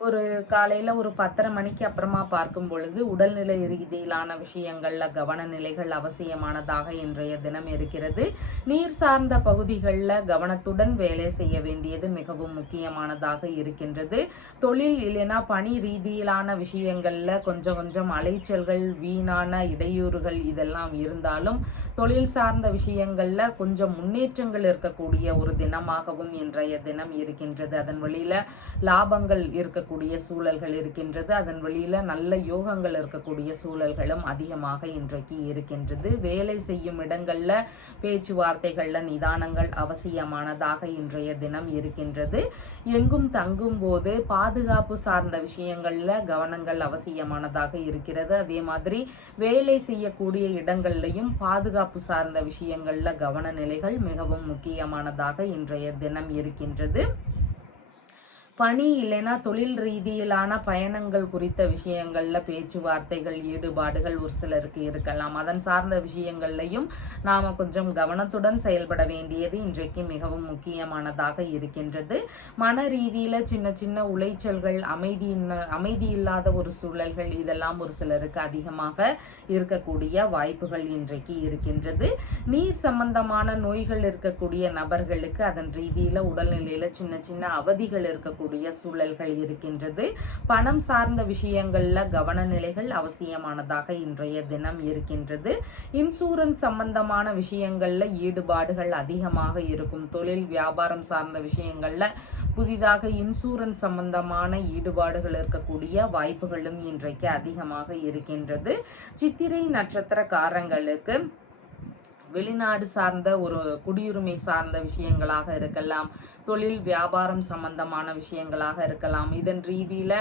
ஒரு காலையில் ஒரு 10:30 மணிக்கு அப்புறமா பார்க்கும் பொழுது உடல்நிலை ரீதியிலான விஷயங்களில் கவனநிலைகள் அவசியமானதாக இன்றைய தினம் இருக்கிறது. நீர் சார்ந்த பகுதிகளில் கவனத்துடன் வேலை செய்ய வேண்டியது மிகவும் முக்கியமானதாக இருக்கின்றது. தொழில் இல்லைன்னா பணி ரீதியிலான விஷயங்களில் கொஞ்சம் அலைச்சல்கள், வீணான இடையூறுகள் இதெல்லாம் இருந்தாலும் தொழில் சார்ந்த விஷயங்களில் கொஞ்சம் முன்னேற்றங்கள் இருக்கக்கூடிய ஒரு தினமாகவும் இன்றைய தினம் இருக்கின்றது. அதன் வழியில் லாபங்கள் இருக்கக்கூடிய சூழல்கள் இருக்கின்றது. அதன் வழியில நல்ல யோகங்கள் இருக்கக்கூடிய சூழல்களும் அதிகமாக இன்றைக்கு இருக்கின்றது. வேலை செய்யும் இடங்கள்ல பேச்சுவார்த்தைகள்ல நிதானங்கள் அவசியமானதாக இன்றைய தினம் இருக்கின்றது. எங்கும் தங்கும் போது பாதுகாப்பு சார்ந்த விஷயங்கள்ல கவனங்கள் அவசியமானதாக இருக்கிறது. அதே மாதிரி வேலை செய்யக்கூடிய இடங்கள்லையும் பாதுகாப்பு சார்ந்த விஷயங்கள்ல கவன நிலைகள் மிகவும் முக்கியமானதாக இன்றைய தினம் இருக்கின்றது. பணி இல்லைன்னா தொழில் ரீதியிலான பயணங்கள் குறித்த விஷயங்கள்ல பேச்சுவார்த்தைகள், ஈடுபாடுகள் ஒரு சிலருக்கு இருக்கலாம். அதன் சார்ந்த விஷயங்கள்லையும் நாம கொஞ்சம் கவனத்துடன் செயல்பட வேண்டியது இன்றைக்கு மிகவும் முக்கியமானதாக இருக்கின்றது. மன ரீதியில சின்ன உளைச்சல்கள், அமைதி இல்லாத ஒரு சூழல்கள் இதெல்லாம் ஒரு சிலருக்கு அதிகமாக இருக்கக்கூடிய வாய்ப்புகள் இன்றைக்கு இருக்கின்றது. நீர் சம்பந்தமான நோய்கள் இருக்கக்கூடிய நபர்களுக்கு அதன் ரீதியில உடல்நிலையில சின்ன அவதிகள் இருக்கக்கூடிய சூழல்கள் இருக்கின்றது. பணம் சார்ந்த விஷயங்கள்ல கவனநிலைகள் அவசியமானதாக இன்றைய தினம் இருக்கின்றது. இன்சூரன்ஸ் சம்பந்தமான விஷயங்கள்ல ஈடுபாடுகள் அதிகமாக இருக்கும். தொழில் வியாபாரம் சார்ந்த விஷயங்கள்ல புதிதாக இன்சூரன்ஸ் சம்பந்தமான ஈடுபாடுகள் இருக்கக்கூடிய வாய்ப்புகளும் இன்றைக்கு அதிகமாக இருக்கின்றது. சித்திரை நட்சத்திரக்காரங்களுக்கு வெளிநாடு சார்ந்த ஒரு குடியுரிமை சார்ந்த விஷயங்களாக இருக்கலாம், தொழில் வியாபாரம் சம்பந்தமான விஷயங்களாக இருக்கலாம். இதன் ரீதியில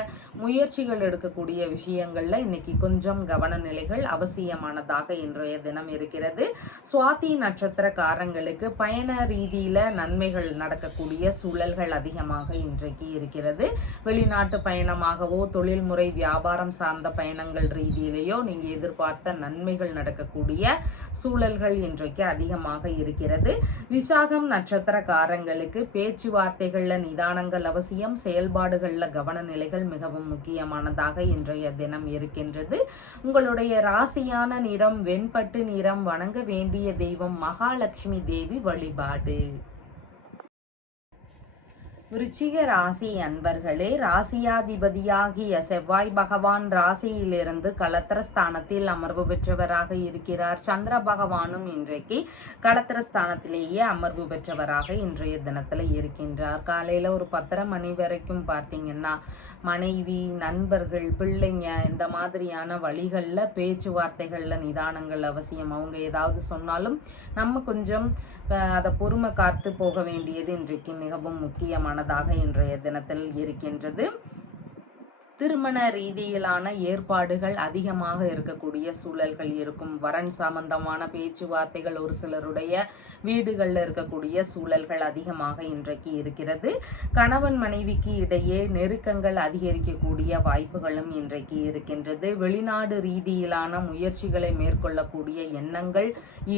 முயற்சிகள் எடுக்கக்கூடிய விஷயங்கள்ல இன்னைக்கு கொஞ்சம் கவனநிலைகள் அவசியமானதாக இன்றைய தினம் இருக்கிறது. சுவாதி நட்சத்திரக்காரங்களுக்கு பயண ரீதியில நன்மைகள் நடக்கக்கூடிய சூழல்கள் அதிகமாக இன்றைக்கு இருக்கிறது. வெளிநாட்டு பயணமாகவோ தொழில்முறை வியாபாரம் சார்ந்த பயணங்கள் ரீதியிலேயோ நீங்க எதிர்பார்த்த நன்மைகள் நடக்கக்கூடிய சூழல்கள் இன்றைக்கு அதிகமாக இருக்கிறது. விசாகம் நட்சத்திரக்காரங்களுக்கு பேச்சுவார்த்தைகள்ல நிதானங்கள் அவசியம். செயல்பாடுகள்ல கவனநிலைகள் மிகவும் முக்கியமானதாக இன்றைய தினம் இருக்கின்றது. உங்களுடைய ராசியான நிறம் வெண்பட்டு நிறம். வணங்க வேண்டிய தெய்வம் மகாலட்சுமி தேவி வழிபாடு. விருச்சிக ராசி அன்பர்களே, ராசியாதிபதியாகிய செவ்வாய் பகவான் ராசியிலிருந்து களத்திரஸ்தானத்தில் அமர்வு பெற்றவராக இருக்கிறார். சந்திர பகவானும் இன்றைக்கு களத்திரஸ்தானத்திலேயே அமர்வு பெற்றவராக இன்றைய தினத்துல இருக்கின்றார். காலையில ஒரு 10:30 மணி வரைக்கும் பார்த்தீங்கன்னா மனைவி, நண்பர்கள், பிள்ளைங்க இந்த மாதிரியான வழிகள்ல பேச்சுவார்த்தைகள்ல நிதானங்கள் அவசியம். அவங்க ஏதாவது சொன்னாலும் நம்ம கொஞ்சம் அதை பொறுமை காத்து போக வேண்டியது இன்றைக்கு மிகவும் முக்கியமானதாக இன்றைய தினத்தில் இருக்கின்றது. திருமண ரீதியிலான ஏற்பாடுகள் அதிகமாக இருக்கக்கூடிய சூழல்கள் இருக்கும். வரன் சம்பந்தமான பேச்சுவார்த்தைகள் ஒரு சிலருடைய வீடுகளில் இருக்கக்கூடிய சூழல்கள் அதிகமாக இன்றைக்கு இருக்கிறது. கணவன் மனைவிக்கு இடையே நெருக்கங்கள் அதிகரிக்கக்கூடிய வாய்ப்புகளும் இன்றைக்கு இருக்கின்றது. வெளிநாடு ரீதியிலான முயற்சிகளை மேற்கொள்ளக்கூடிய எண்ணங்கள்,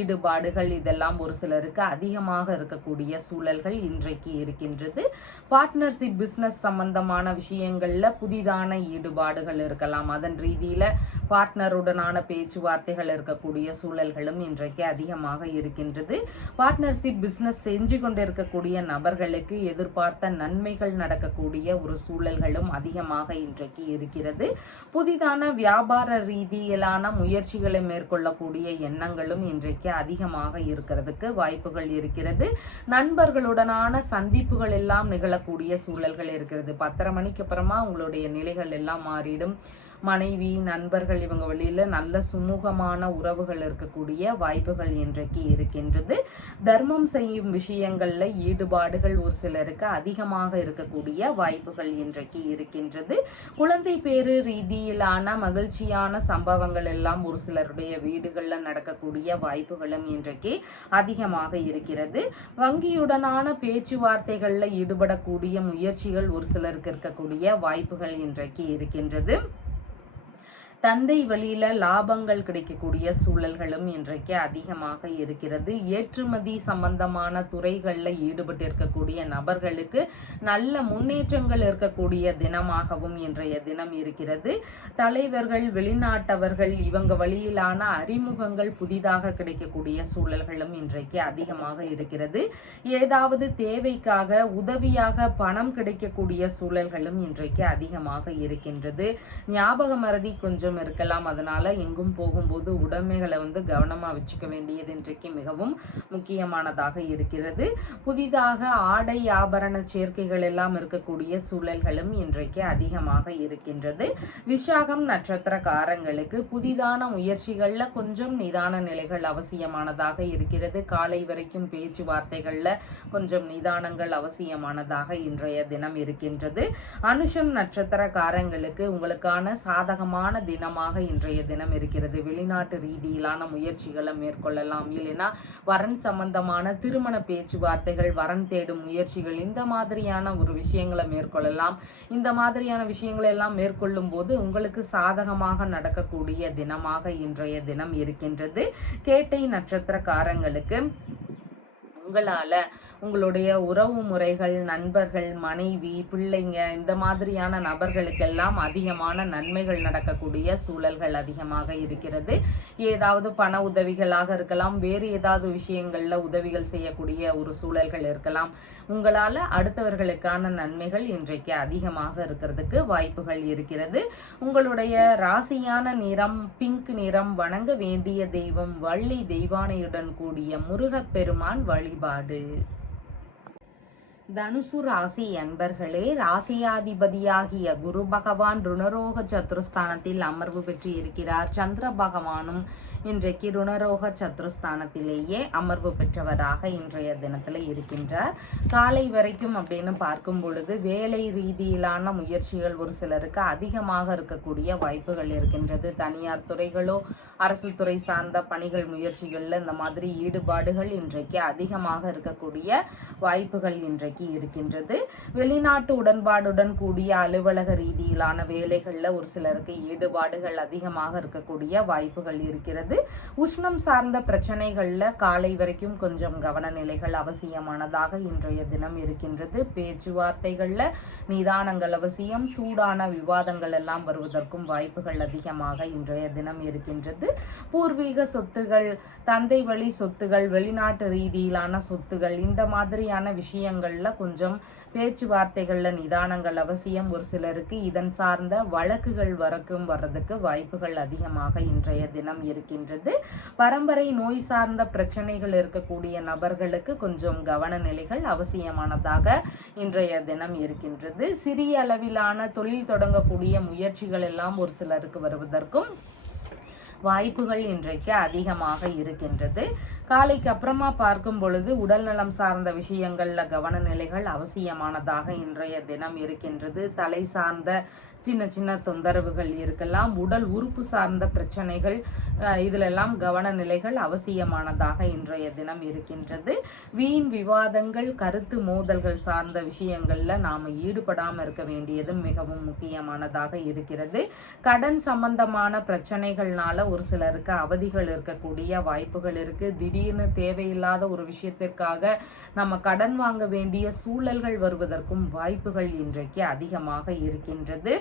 ஈடுபாடுகள் இதெல்லாம் ஒரு சிலருக்கு அதிகமாக இருக்கக்கூடிய சூழல்கள் இன்றைக்கு இருக்கின்றது. பார்ட்னர்ஷிப் பிஸ்னஸ் சம்பந்தமான விஷயங்கள்ல புதிதான ஈடுபாடுகள் இருக்கலாம். அதன் ரீதியில பார்ட்னருடனான பேச்சுவார்த்தைகள் இருக்கக்கூடிய சூழல்களும் இன்றைக்கு அதிகமாக இருக்கின்றது. பார்ட்னர்ஷிப் பிசினஸ் செஞ்சு கொண்டிருக்கக்கூடிய நபர்களுக்கு எதிர்பார்த்த நன்மைகள் நடக்கக்கூடிய ஒரு சூழல்களும் அதிகமாக இன்றைக்கு இருக்கிறது. புதிதான வியாபார ரீதியிலான முயற்சிகளை மேற்கொள்ளக்கூடிய எண்ணங்களும் இன்றைக்கு அதிகமாக இருக்கிறதுக்கு வாய்ப்புகள் இருக்கிறது. நண்பர்களுடனான சந்திப்புகள் எல்லாம் நிகழக்கூடிய சூழல்கள் இருக்கிறது. 10:30 மணிக்கு அப்புறமா உங்களுடைய நிலைகள் எல்லாம் மாறிடும். மனைவி, நண்பர்கள் இவங்க வழியில நல்ல சுமூகமான உறவுகள் இருக்கக்கூடிய வாய்ப்புகள் இன்றைக்கு இருக்கின்றது. தர்மம் செய்யும் விஷயங்கள்ல ஈடுபாடுகள் ஒரு சிலருக்கு அதிகமாக இருக்கக்கூடிய வாய்ப்புகள் இன்றைக்கு இருக்கின்றது. குழந்தை பேரு ரீதியிலான மகிழ்ச்சியான சம்பவங்கள் எல்லாம் ஒரு சிலருடைய வீடுகள்ல நடக்கக்கூடிய வாய்ப்புகளும் இன்றைக்கு அதிகமாக இருக்கிறது. வங்கியுடனான பேச்சுவார்த்தைகள்ல ஈடுபடக்கூடிய முயற்சிகள் ஒரு சிலருக்கு இருக்கக்கூடிய வாய்ப்புகள் இன்றைக்கு இருக்கின்றது. தந்தை வழியில லாபங்கள் கிடைக்கக்கூடிய சூழல்களும் இன்றைக்கு அதிகமாக இருக்கிறது. ஏற்றுமதி சம்பந்தமான துறைகளில் ஈடுபட்டு இருக்கக்கூடிய நபர்களுக்கு நல்ல முன்னேற்றங்கள் இருக்கக்கூடிய தினமாகவும் இன்றைய தினம் இருக்கிறது. தலைவர்கள், வெளிநாட்டவர்கள் இவங்க வழியிலான அறிமுகங்கள் புதிதாக கிடைக்கக்கூடிய சூழல்களும் இன்றைக்கு அதிகமாக இருக்கிறது. ஏதாவது தேவைக்காக உதவியாக பணம் கிடைக்கக்கூடிய சூழல்களும் இன்றைக்கு அதிகமாக இருக்கின்றது. ஞாபக மறதி கொஞ்சம் இருக்கலாம். அதனால எங்கும் போகும்போது உடைமைகளை கவனமா வச்சுக்க வேண்டியது இன்றைக்கு மிகவும் முக்கியமானதாக இருக்கிறது. புதிதாக ஆடை ஆபரண சேர்க்கைகள் எல்லாம் இருக்கக்கூடிய சூழல்களும் இன்றைக்கு அதிகமாக இருக்கின்றது. விசாகம் நட்சத்திரக்காரங்களுக்கு புதிதான முயற்சிகள்ல கொஞ்சம் நிதான நிலைகள் அவசியமானதாக இருக்கிறது. காலை வரைக்கும் பேச்சுவார்த்தைகள்ல கொஞ்சம் நிதானங்கள் அவசியமானதாக இன்றைய தினம் இருக்கின்றது. அனுஷம் நட்சத்திரக்காரங்களுக்கு உங்களுக்கான சாதகமான தினமாக இன்றைய தினம் இருக்கிறது. வெளிநாட்டு ரீதியிலான முயற்சிகளை மேற்கொள்ளலாம். இல்லைன்னா வரன் சம்பந்தமான திருமண பேச்சுவார்த்தைகள், வரன் தேடும் முயற்சிகள், இந்த மாதிரியான ஒரு விஷயங்களை மேற்கொள்ளலாம். இந்த மாதிரியான விஷயங்களை எல்லாம் மேற்கொள்ளும் போது உங்களுக்கு சாதகமாக நடக்கக்கூடிய தினமாக இன்றைய தினம் இருக்கின்றது. கேட்டை நட்சத்திரக்காரங்களுக்கு உங்களால உங்களுடைய உறவு முறைகள், நண்பர்கள், மனைவி, பிள்ளைங்க இந்த மாதிரியான நபர்களுக்கெல்லாம் அதிகமான நன்மைகள் நடக்கக்கூடிய சூழல்கள் அதிகமாக இருக்கிறது. ஏதாவது பண உதவிகளாக இருக்கலாம், வேறு ஏதாவது விஷயங்கள்ல உதவிகள் செய்யக்கூடிய ஒரு சூழல்கள் இருக்கலாம். உங்களால அடுத்தவர்களுக்கான நன்மைகள் இன்றைக்கு அதிகமாக இருக்கிறதுக்கு வாய்ப்புகள் இருக்கிறது. உங்களுடைய ராசியான நிறம் பிங்க் நிறம். வணங்க வேண்டிய தெய்வம் வள்ளி தெய்வானையுடன் கூடிய முருகப்பெருமான் வழிபாடு. தனுசு ராசி அன்பர்களே, ராசியாதிபதியாகிய குரு பகவான் ருணரோக சத்துருஸ்தானத்தில் அமர்வு பெற்று இருக்கிறார். சந்திர பகவானும் இன்றைக்கு ருணரோக சத்துருஸ்தானத்திலேயே அமர்வு பெற்றவராக இன்றைய தினத்துல இருக்கின்றார். காலை வரைக்கும் அப்படின்னு பார்க்கும் பொழுது வேலை ரீதியிலான முயற்சிகள் ஒரு சிலருக்கு அதிகமாக இருக்கக்கூடிய வாய்ப்புகள் இருக்கின்றது. தனியார் துறைகளோ அரசு துறை சார்ந்த பணிகள் முயற்சிகள்ல இந்த மாதிரி ஈடுபாடுகள் இன்றைக்கு அதிகமாக இருக்கக்கூடிய வாய்ப்புகள் இன்றைக்கு இருக்கின்றது. வெளிநாட்டு உடன்பாடுடன் கூடிய அலுவலக ரீதியிலான வேலைகள்ல ஒரு சிலருக்கு ஈடுபாடுகள் அதிகமாக இருக்கக்கூடிய வாய்ப்புகள் இருக்கிறது. உஷ்ணம் சார்ந்த பிரச்சனைகள்ல காலை வரைக்கும் கொஞ்சம் கவன நிலைகள் அவசியமானதாக இன்றைய தினம் இருக்கின்றது. பேச்சுவார்த்தைகள்ல நிதானங்கள் அவசியம். சூடான விவாதங்கள் எல்லாம் வருவதற்கும் வாய்ப்புகள் அதிகமாக இன்றைய தினம் இருக்கின்றது. பூர்வீக சொத்துகள், தந்தை வழி சொத்துகள், வெளிநாட்டு ரீதியிலான சொத்துகள் இந்த மாதிரியான விஷயங்கள்ல கொஞ்சம் பேச்சுவார்த்தைகள்ல நிதானங்கள் அவசியம். ஒரு சிலருக்கு இதன் சார்ந்த வழக்குகள் வர்றதுக்கு வாய்ப்புகள் அதிகமாக இன்றைய தினம் இருக்கின்றது. பரம்பரை நோய் சார்ந்த பிரச்சனைகள் இருக்கக்கூடிய நபர்களுக்கு கொஞ்சம் கவன நிலைகள் அவசியமானதாக இன்றைய தினம் இருக்கின்றது. சிறிய அளவிலான தொழில் தொடங்கக்கூடிய முயற்சிகள் எல்லாம் ஒரு சிலருக்கு வருவதற்கும் வாய்ப்புகள் இன்றைக்கு அதிகமாக இருக்கின்றது. காலைக்கு அப்புறமா பார்க்கும் பொழுது உடல்நலம் சார்ந்த விஷயங்கள்ல கவன நிலைகள் அவசியமானதாக இன்றைய தினம் இருக்கின்றது. தலை சார்ந்த சின்ன சின்ன தொந்தரவுகள் இருக்கலாம். உடல் உறுப்பு சார்ந்த பிரச்சனைகள், இதிலெல்லாம் கவன நிலைகள் அவசியமானதாக இன்றைய தினம் இருக்கின்றது. வீண் விவாதங்கள், கருத்து மோதல்கள் சார்ந்த விஷயங்கள்ல நாம ஈடுபடாமல் இருக்க வேண்டியது மிகவும் முக்கியமானதாக இருக்கிறது. கடன் சம்பந்தமான பிரச்சனைகள்னால ஒரு சிலருக்கு அவதிகள் இருக்கக்கூடிய வாய்ப்புகள் இருக்கு. திடீர்னு தேவையில்லாத ஒரு விஷயத்திற்காக நம்ம கடன் வாங்க வேண்டிய சூழல்கள் வருவதற்கும் வாய்ப்புகள் இன்றைக்கு அதிகமாக இருக்கின்றது.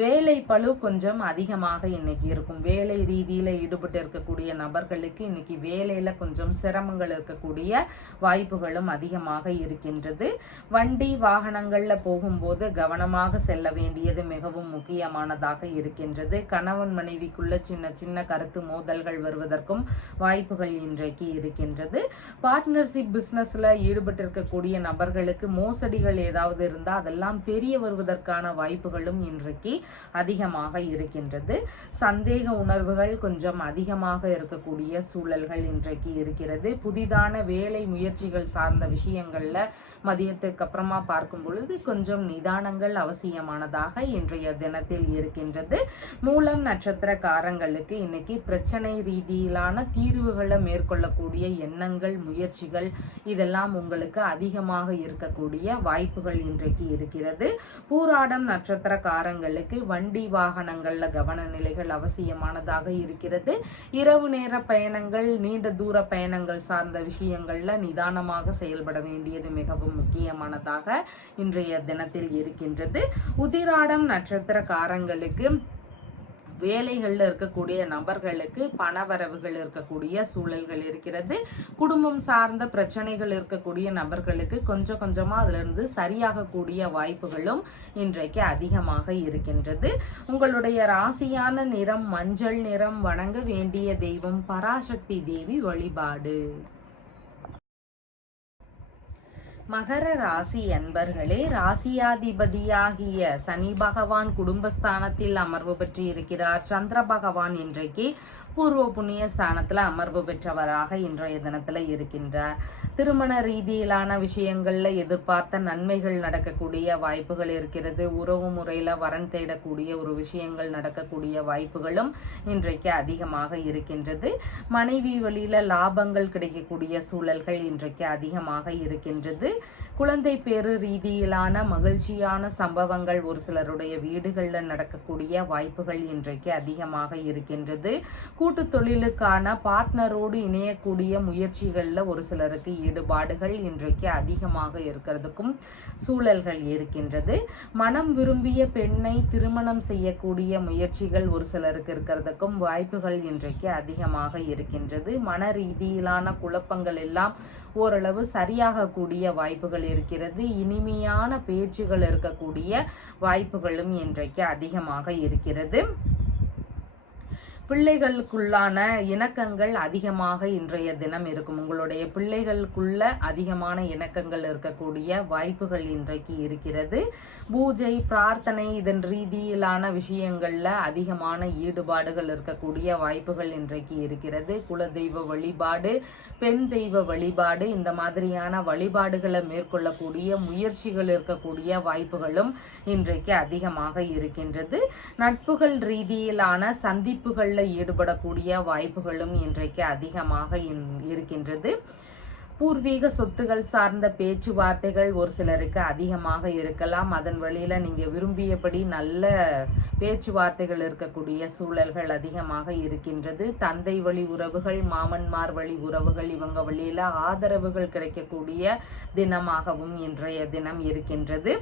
வேலை பளு கொஞ்சம் அதிகமாக இன்னைக்கு இருக்கும். வேலை ரீதியில் ஈடுபட்டு இருக்கக்கூடிய நபர்களுக்கு இன்னைக்கு வேலையில் கொஞ்சம் சிரமங்கள் இருக்கக்கூடிய வாய்ப்புகளும் அதிகமாக இருக்கின்றது. வண்டி வாகனங்களில் போகும்போது கவனமாக செல்ல வேண்டியது மிகவும் முக்கியமானதாக இருக்கின்றது. கணவன் மனைவிக்குள்ள சின்ன சின்ன கருத்து மோதல்கள் வருவதற்கும் வாய்ப்புகள் இன்றைக்கு இருக்கின்றது. பார்ட்னர்ஷிப் பிஸ்னஸில் ஈடுபட்டு இருக்கக்கூடிய நபர்களுக்கு மோசடிகள் ஏதாவது இருந்தால் அதெல்லாம் தெரிய வருவதற்கான வாய்ப்புகளும் இன்றைக்கு அதிகமாக இருக்கின்றது. சந்தேக உணர்வுகள் கொஞ்சம் அதிகமாக இருக்கக்கூடிய சூழல்கள் இன்றைக்கு இருக்கிறது. புதிதான வேலை முயற்சிகள் சார்ந்த விஷயங்கள்ல மதியத்துக்கு அப்புறமா பார்க்கும் பொழுது கொஞ்சம் நிதானங்கள் அவசியமானதாக இன்றைய தினத்தில் இருக்கின்றது. மூலம் நட்சத்திரக்காரங்களுக்கு இன்னைக்கு பிரச்சனை ரீதியிலான தீர்வுகளை மேற்கொள்ளக்கூடிய எண்ணங்கள், முயற்சிகள் இதெல்லாம் உங்களுக்கு அதிகமாக இருக்கக்கூடிய வாய்ப்புகள் இன்றைக்கு இருக்கிறது. பூராடம் நட்சத்திரக்காரங்களுக்கு வண்டி வாகனங்கள்ல கவன நிலைகள் அவசியமானதாக இருக்கிறது. இரவு நேர பயணங்கள், நீண்ட தூர பயணங்கள் சார்ந்த விஷயங்கள்ல நிதானமாக செயல்பட வேண்டியது மிகவும் முக்கியமானதாக இன்றைய தினத்தில் இருக்கின்றது. உதிராடம் நட்சத்திரக்காரங்களுக்கு வேலைகளில் இருக்கக்கூடிய நபர்களுக்கு பணவரவுகள் இருக்கக்கூடிய சூழல்கள் இருக்கிறது. குடும்பம் சார்ந்த பிரச்சனைகள் இருக்கக்கூடிய நபர்களுக்கு கொஞ்சம் கொஞ்சமாக அதிலிருந்து சரியாகக்கூடிய வாய்ப்புகளும் இன்றைக்கு அதிகமாக இருக்கின்றது. உங்களுடைய ராசியான நிறம் மஞ்சள் நிறம். வணங்க வேண்டிய தெய்வம் பராசக்தி தேவி வழிபாடு. மகர ராசி அன்பர்களே, ராசியாதிபதியாகிய சனி பகவான் குடும்பஸ்தானத்தில் அமர்வு பெற்று இருக்கிறார். சந்திர பகவான் இன்றைக்கு பூர்வ புண்ணிய ஸ்தானத்துல அமர்வு பெற்றவராக இன்றைய தினத்துல இருக்கின்றார். திருமண ரீதியிலான விஷயங்கள்ல எதிர்பார்த்த நன்மைகள் நடக்கக்கூடிய வாய்ப்புகள் இருக்கிறது. உறவு முறையில வரன் தேடக்கூடிய ஒரு விஷயங்கள் நடக்கக்கூடிய வாய்ப்புகளும் இன்றைக்கு அதிகமாக இருக்கின்றது. மனைவி வழியில லாபங்கள் கிடைக்கக்கூடிய சூழல்கள் இன்றைக்கு அதிகமாக இருக்கின்றது. குழந்தை பேரு ரீதியிலான மகிழ்ச்சியான சம்பவங்கள் ஒரு சிலருடைய வீடுகளில் நடக்கக்கூடிய வாய்ப்புகள் இன்றைக்கு அதிகமாக இருக்கின்றது. கூட்டு தொழிலுக்கான பார்ட்னரோடு இணையக்கூடிய முயற்சிகளில் ஒரு சிலருக்கு ஈடுபாடுகள் இன்றைக்கு அதிகமாக இருக்கிறதுக்கும் சூழல்கள் இருக்கின்றது. மனம் விரும்பிய பெண்ணை திருமணம் செய்யக்கூடிய முயற்சிகள் ஒரு சிலருக்கு இருக்கிறதுக்கும் வாய்ப்புகள் இன்றைக்கு அதிகமாக இருக்கின்றது. மன ரீதியிலான குழப்பங்கள் எல்லாம் ஓரளவு சரியாக கூடிய வாய்ப்புகள் இருக்கிறது. இனிமையான பேச்சுகள் இருக்கக்கூடிய வாய்ப்புகளும் இன்றைக்கு அதிகமாக இருக்கிறது. பிள்ளைகளுக்குள்ளான இணக்கங்கள் அதிகமாக இன்றைய தினம் இருக்கும். உங்களுடைய பிள்ளைகளுக்குள்ள அதிகமான இணக்கங்கள் இருக்கக்கூடிய வாய்ப்புகள் இன்றைக்கு இருக்கிறது. பூஜை, பிரார்த்தனை இதன் ரீதியிலான விஷயங்கள்ல அதிகமான ஈடுபாடுகள் இருக்கக்கூடிய வாய்ப்புகள் இன்றைக்கு இருக்கிறது. குலதெய்வ வழிபாடு, பெண் தெய்வ வழிபாடு இந்த மாதிரியான வழிபாடுகளை மேற்கொள்ளக்கூடிய முயற்சிகள் இருக்கக்கூடிய வாய்ப்புகளும் இன்றைக்கு அதிகமாக இருக்கின்றது. நட்புகள் ரீதியிலான சந்திப்புகள்ல ஈடுபடக்கூடிய வாய்ப்புகளும் இன்றைக்கு அதிகமாக இருக்கின்றது. பூர்வீக சொத்துகள் சார்ந்த பேச்சுவார்த்தைகள் ஒரு சிலருக்கு அதிகமாக இருக்கலாம். அதன் வழியில நீங்க விரும்பியபடி நல்ல பேச்சுவார்த்தைகள் இருக்கக்கூடிய சூழல்கள் அதிகமாக இருக்கின்றது. தந்தை வழி உறவுகள், மாமன்மார் வழி உறவுகள் இவங்க வழியில ஆதரவுகள் கிடைக்கக்கூடிய தினமாகவும் இன்றைய தினம் இருக்கின்றது.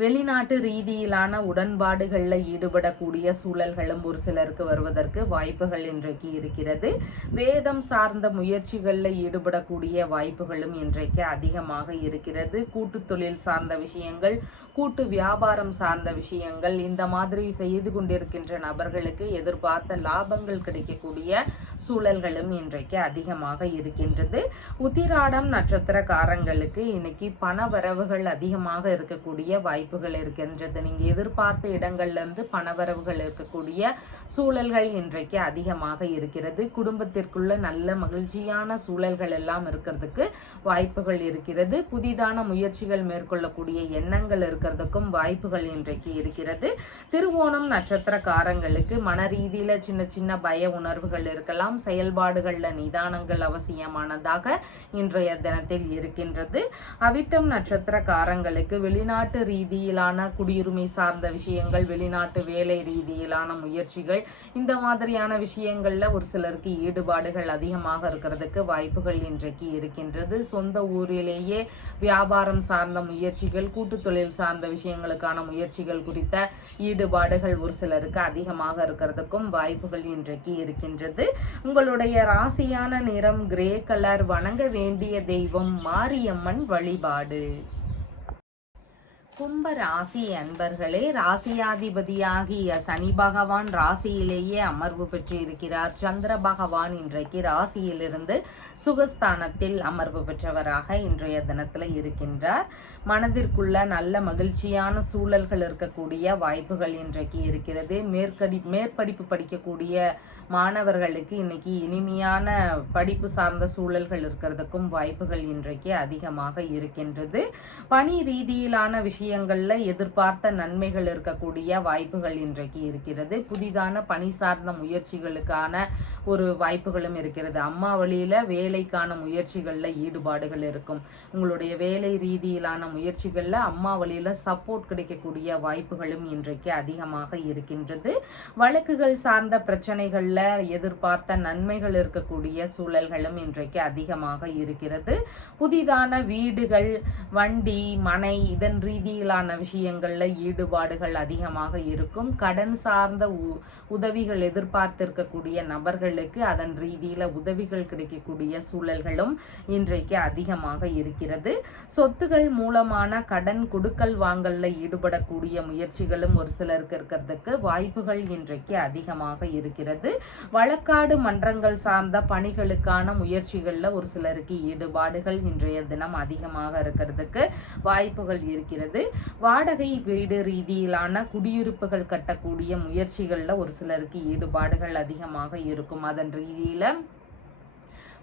வெளிநாட்டு ரீதியிலான உடன்பாடுகளில் ஈடுபடக்கூடிய சூழல்களும் ஒரு சிலருக்கு வருவதற்கு வாய்ப்புகள் இன்றைக்கு இருக்கிறது. வேதம் சார்ந்த முயற்சிகளில் ஈடுபடக்கூடிய வாய்ப்புகளும் இன்றைக்கு அதிகமாக இருக்கிறது. கூட்டு தொழில் சார்ந்த விஷயங்கள், கூட்டு வியாபாரம் சார்ந்த விஷயங்கள் இந்த மாதிரி செய்து கொண்டிருக்கின்ற நபர்களுக்கு எதிர்பார்த்த லாபங்கள் கிடைக்கக்கூடிய சூழல்களும் இன்றைக்கு அதிகமாக இருக்கின்றது. உத்திராடம் நட்சத்திரக்காரங்களுக்கு இன்னைக்கு பண வரவுகள் அதிகமாக இருக்கக்கூடிய வாய்ப்பு வாய்ப்புகள் இருக்கின்றது. நீங்க எதிர்பார்த்த இடங்கள்ல இருந்து பணவரவுகள் இருக்கக்கூடிய சூழல்கள் இன்றைக்கு அதிகமாக இருக்கிறது. குடும்பத்திற்குள்ள நல்ல மகிழ்ச்சியான சூழல்கள் எல்லாம் இருக்கிறதுக்கு வாய்ப்புகள் இருக்கிறது. புதிதான முயற்சிகள் மேற்கொள்ளக்கூடிய எண்ணங்கள் இருக்கிறதுக்கும் வாய்ப்புகள் இன்றைக்கு இருக்கிறது. திருவோணம் நட்சத்திரக்காரங்களுக்கு மன ரீதியில சின்ன சின்ன பய உணர்வுகள் இருக்கலாம். செயல்பாடுகள்ல நிதானங்கள் அவசியமானதாக இன்றைய தினத்தில் இருக்கின்றது. அவிட்டம் நட்சத்திரக்காரங்களுக்கு வெளிநாட்டு ரீதியிலான குடியுரிமை சார்ந்த விஷயங்கள், வெளிநாட்டு வேலை ரீதியிலான முயற்சிகள், இந்த மாதிரியான விஷயங்கள்ல ஒரு சிலருக்கு ஈடுபாடுகள் அதிகமாக இருக்கிறதுக்கு வாய்ப்புகள் இன்றைக்கு இருக்கின்றது. சொந்த ஊரிலேயே வியாபாரம் சார்ந்த முயற்சிகள், கூட்டு தொழில் சார்ந்த விஷயங்களுக்கான முயற்சிகள் குறித்த ஈடுபாடுகள் ஒரு சிலருக்கு அதிகமாக இருக்கிறதுக்கும் வாய்ப்புகள் இன்றைக்கு இருக்கின்றது. உங்களுடைய ராசியான நிறம் கிரே கலர். வணங்க வேண்டிய தெய்வம் மாரியம்மன் வழிபாடு. கும்ப ராசி அன்பர்களே, ராசியாதிபதியாகிய சனி பகவான் ராசியிலேயே அமர்வு பெற்று இருக்கிறார். சந்திர பகவான் இன்றைக்கு ராசியிலிருந்து சுகஸ்தானத்தில் அமர்வு பெற்றவராக இன்றைய தினத்துல இருக்கின்றார். மனதிற்குள்ள நல்ல மகிழ்ச்சியான சூழல்கள் இருக்கக்கூடிய வாய்ப்புகள் இன்றைக்கு இருக்கிறது. மேற்படிப்பு படிக்கக்கூடிய மாணவர்களுக்கு இன்னைக்கு இனிமையான படிப்பு சார்ந்த சூழல்கள் இருக்கிறதுக்கும் வாய்ப்புகள் இன்றைக்கு அதிகமாக இருக்கின்றது. பணி ரீதியிலான விஷயங்கள்ல எதிர்பார்த்த நன்மைகள் இருக்கக்கூடிய வாய்ப்புகள் இன்றைக்கு இருக்கிறது. புதிதான பணி சார்ந்த முயற்சிகளுக்கான ஒரு வாய்ப்புகளும் இருக்கிறது. அம்மா வழியில வேலைக்கான முயற்சிகள்ல ஈடுபாடுகள் இருக்கும். உங்களுடைய வேலை ரீதியிலான முயற்சிகள்ல அம்மா வழியில சப்போர்ட் கிடைக்கக்கூடிய வாய்ப்புகளும் இன்றைக்கு அதிகமாக இருக்கின்றது. வழக்குகள் சார்ந்த பிரச்சனைகள்ல எதிர்பார்த்த நன்மைகள் இருக்கக்கூடிய சூழல்களும் இன்றைக்கு அதிகமாக இருக்கிறது. புதிதான வீடுகள், வண்டி, மனை இதன் ரீதியிலான விஷயங்கள்ல ஈடுபாடுகள் அதிகமாக இருக்கும். கடன் சார்ந்த உதவிகள் எதிர்பார்த்திருக்கக்கூடிய நபர்களுக்கு அதன் ரீதியில உதவிகள் கிடைக்கக்கூடிய சூழல்களும் இன்றைக்கு அதிகமாக இருக்கிறது. சொத்துகள் மூலமான கடன் கொடுக்கல் வாங்கல்ல ஈடுபடக்கூடிய முயற்சிகளும் ஒரு சிலருக்கு இருக்கிறதுக்கு வாய்ப்புகள் இன்றைக்கு அதிகமாக இருக்கிறது. வழக்காடு மன்றங்கள் சார்ந்த பணிகளுக்கான முயற்சிகள்ல ஒரு சிலருக்கு ஈடுபாடுகள் இன்றைய தினம் அதிகமாக இருக்கிறதுக்கு வாய்ப்புகள் இருக்கிறது. வாடகை வீடு ரீதியிலான குடியிருப்புகள் கட்டக்கூடிய முயற்சிகள்ல ஒரு சிலருக்கு ஈடுபாடுகள் அதிகமாக இருக்கும். அதன் ரீதியில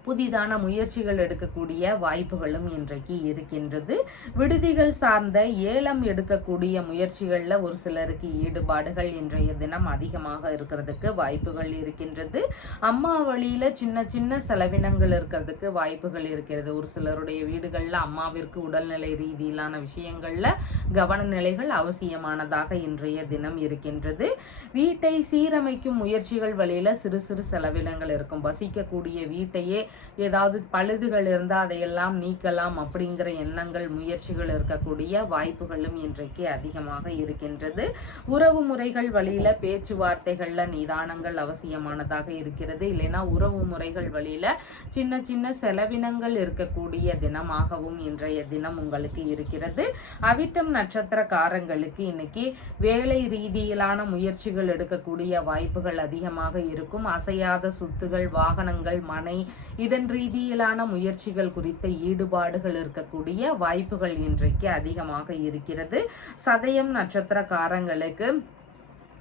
புதிதான முயற்சிகள் எடுக்கக்கூடிய வாய்ப்புகளும் இன்றைக்கு இருக்கின்றது. விடுதிகள் சார்ந்த ஏலம் எடுக்கக்கூடிய முயற்சிகள்ல ஒரு சிலருக்கு ஈடுபாடுகள் இன்றைய தினம் அதிகமாக இருக்கிறதுக்கு வாய்ப்புகள் இருக்கின்றது. அம்மா வழியில சின்ன சின்ன செலவினங்கள் இருக்கிறதுக்கு வாய்ப்புகள் இருக்கிறது. ஒரு சிலருடைய வீடுகள்ல அம்மாவிற்கு உடல்நிலை ரீதியிலான விஷயங்கள்ல கவன நிலைகள் அவசியமானதாக இன்றைய தினம் இருக்கின்றது. வீட்டை சீரமைக்கும் முயற்சிகள் வழியில சிறு சிறு செலவினங்கள் இருக்கும். வசிக்கக்கூடிய வீட்டையே ஏதாவது பழுதுகள் இருந்தால் அதையெல்லாம் நீக்கலாம் அப்படிங்கிற எண்ணங்கள், முயற்சிகள் இருக்கக்கூடிய வாய்ப்புகளும் இன்றைக்கு அதிகமாக இருக்கின்றது. உறவு முறைகள் வழியில பேச்சுவார்த்தைகள்ல நிதானங்கள் அவசியமானதாக இருக்கிறது. இல்லைன்னா உறவு முறைகள் வழியில சின்ன சின்ன செலவினங்கள் இருக்கக்கூடிய தினமாகவும் இன்றைய தினம் உங்களுக்கு இருக்கிறது. அவிட்டம் நட்சத்திரக்காரங்களுக்கு இன்னைக்கு வேலை ரீதியிலான முயற்சிகள் எடுக்கக்கூடிய வாய்ப்புகள் அதிகமாக இருக்கும். அசையாத சொத்துகள், வாகனங்கள், மனை இதன் ரீதியிலான முயற்சிகள் குறித்த ஈடுபாடுகள் இருக்கக்கூடிய வாய்ப்புகள் இன்றைக்கு அதிகமாக இருக்கிறது. சதயம் நட்சத்திரக்காரங்களுக்கு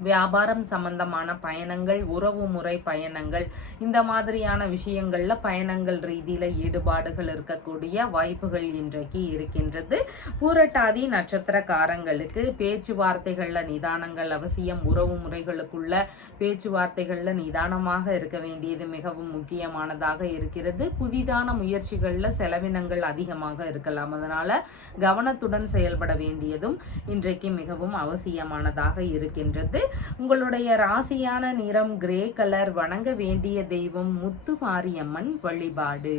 வியாபாரம் சம்பந்தமான பயணங்கள், உறவு முறை பயணங்கள், இந்த மாதிரியான விஷயங்கள்ல பயணங்கள் ரீதியில ஈடுபாடுகள் இருக்கக்கூடிய வாய்ப்புகள் இன்றைக்கு இருக்கின்றது. பூரட்டாதி நட்சத்திரக்காரங்களுக்கு பேச்சுவார்த்தைகள்ல நிதானங்கள் அவசியம். உறவு முறைகளுக்குள்ள பேச்சுவார்த்தைகள்ல நிதானமாக இருக்க வேண்டியது மிகவும் முக்கியமானதாக இருக்கிறது. புதிதான முயற்சிகள்ல செலவினங்கள் அதிகமாக இருக்கலாம். அதனால கவனத்துடன் செயல்பட வேண்டியதும் இன்றைக்கு மிகவும் அவசியமானதாக இருக்கின்றது. உங்களுடைய ராசியான நிறம் கிரே கலர். வணங்க வேண்டிய தெய்வம் முத்து மாரியம்மன் வழிபாடு.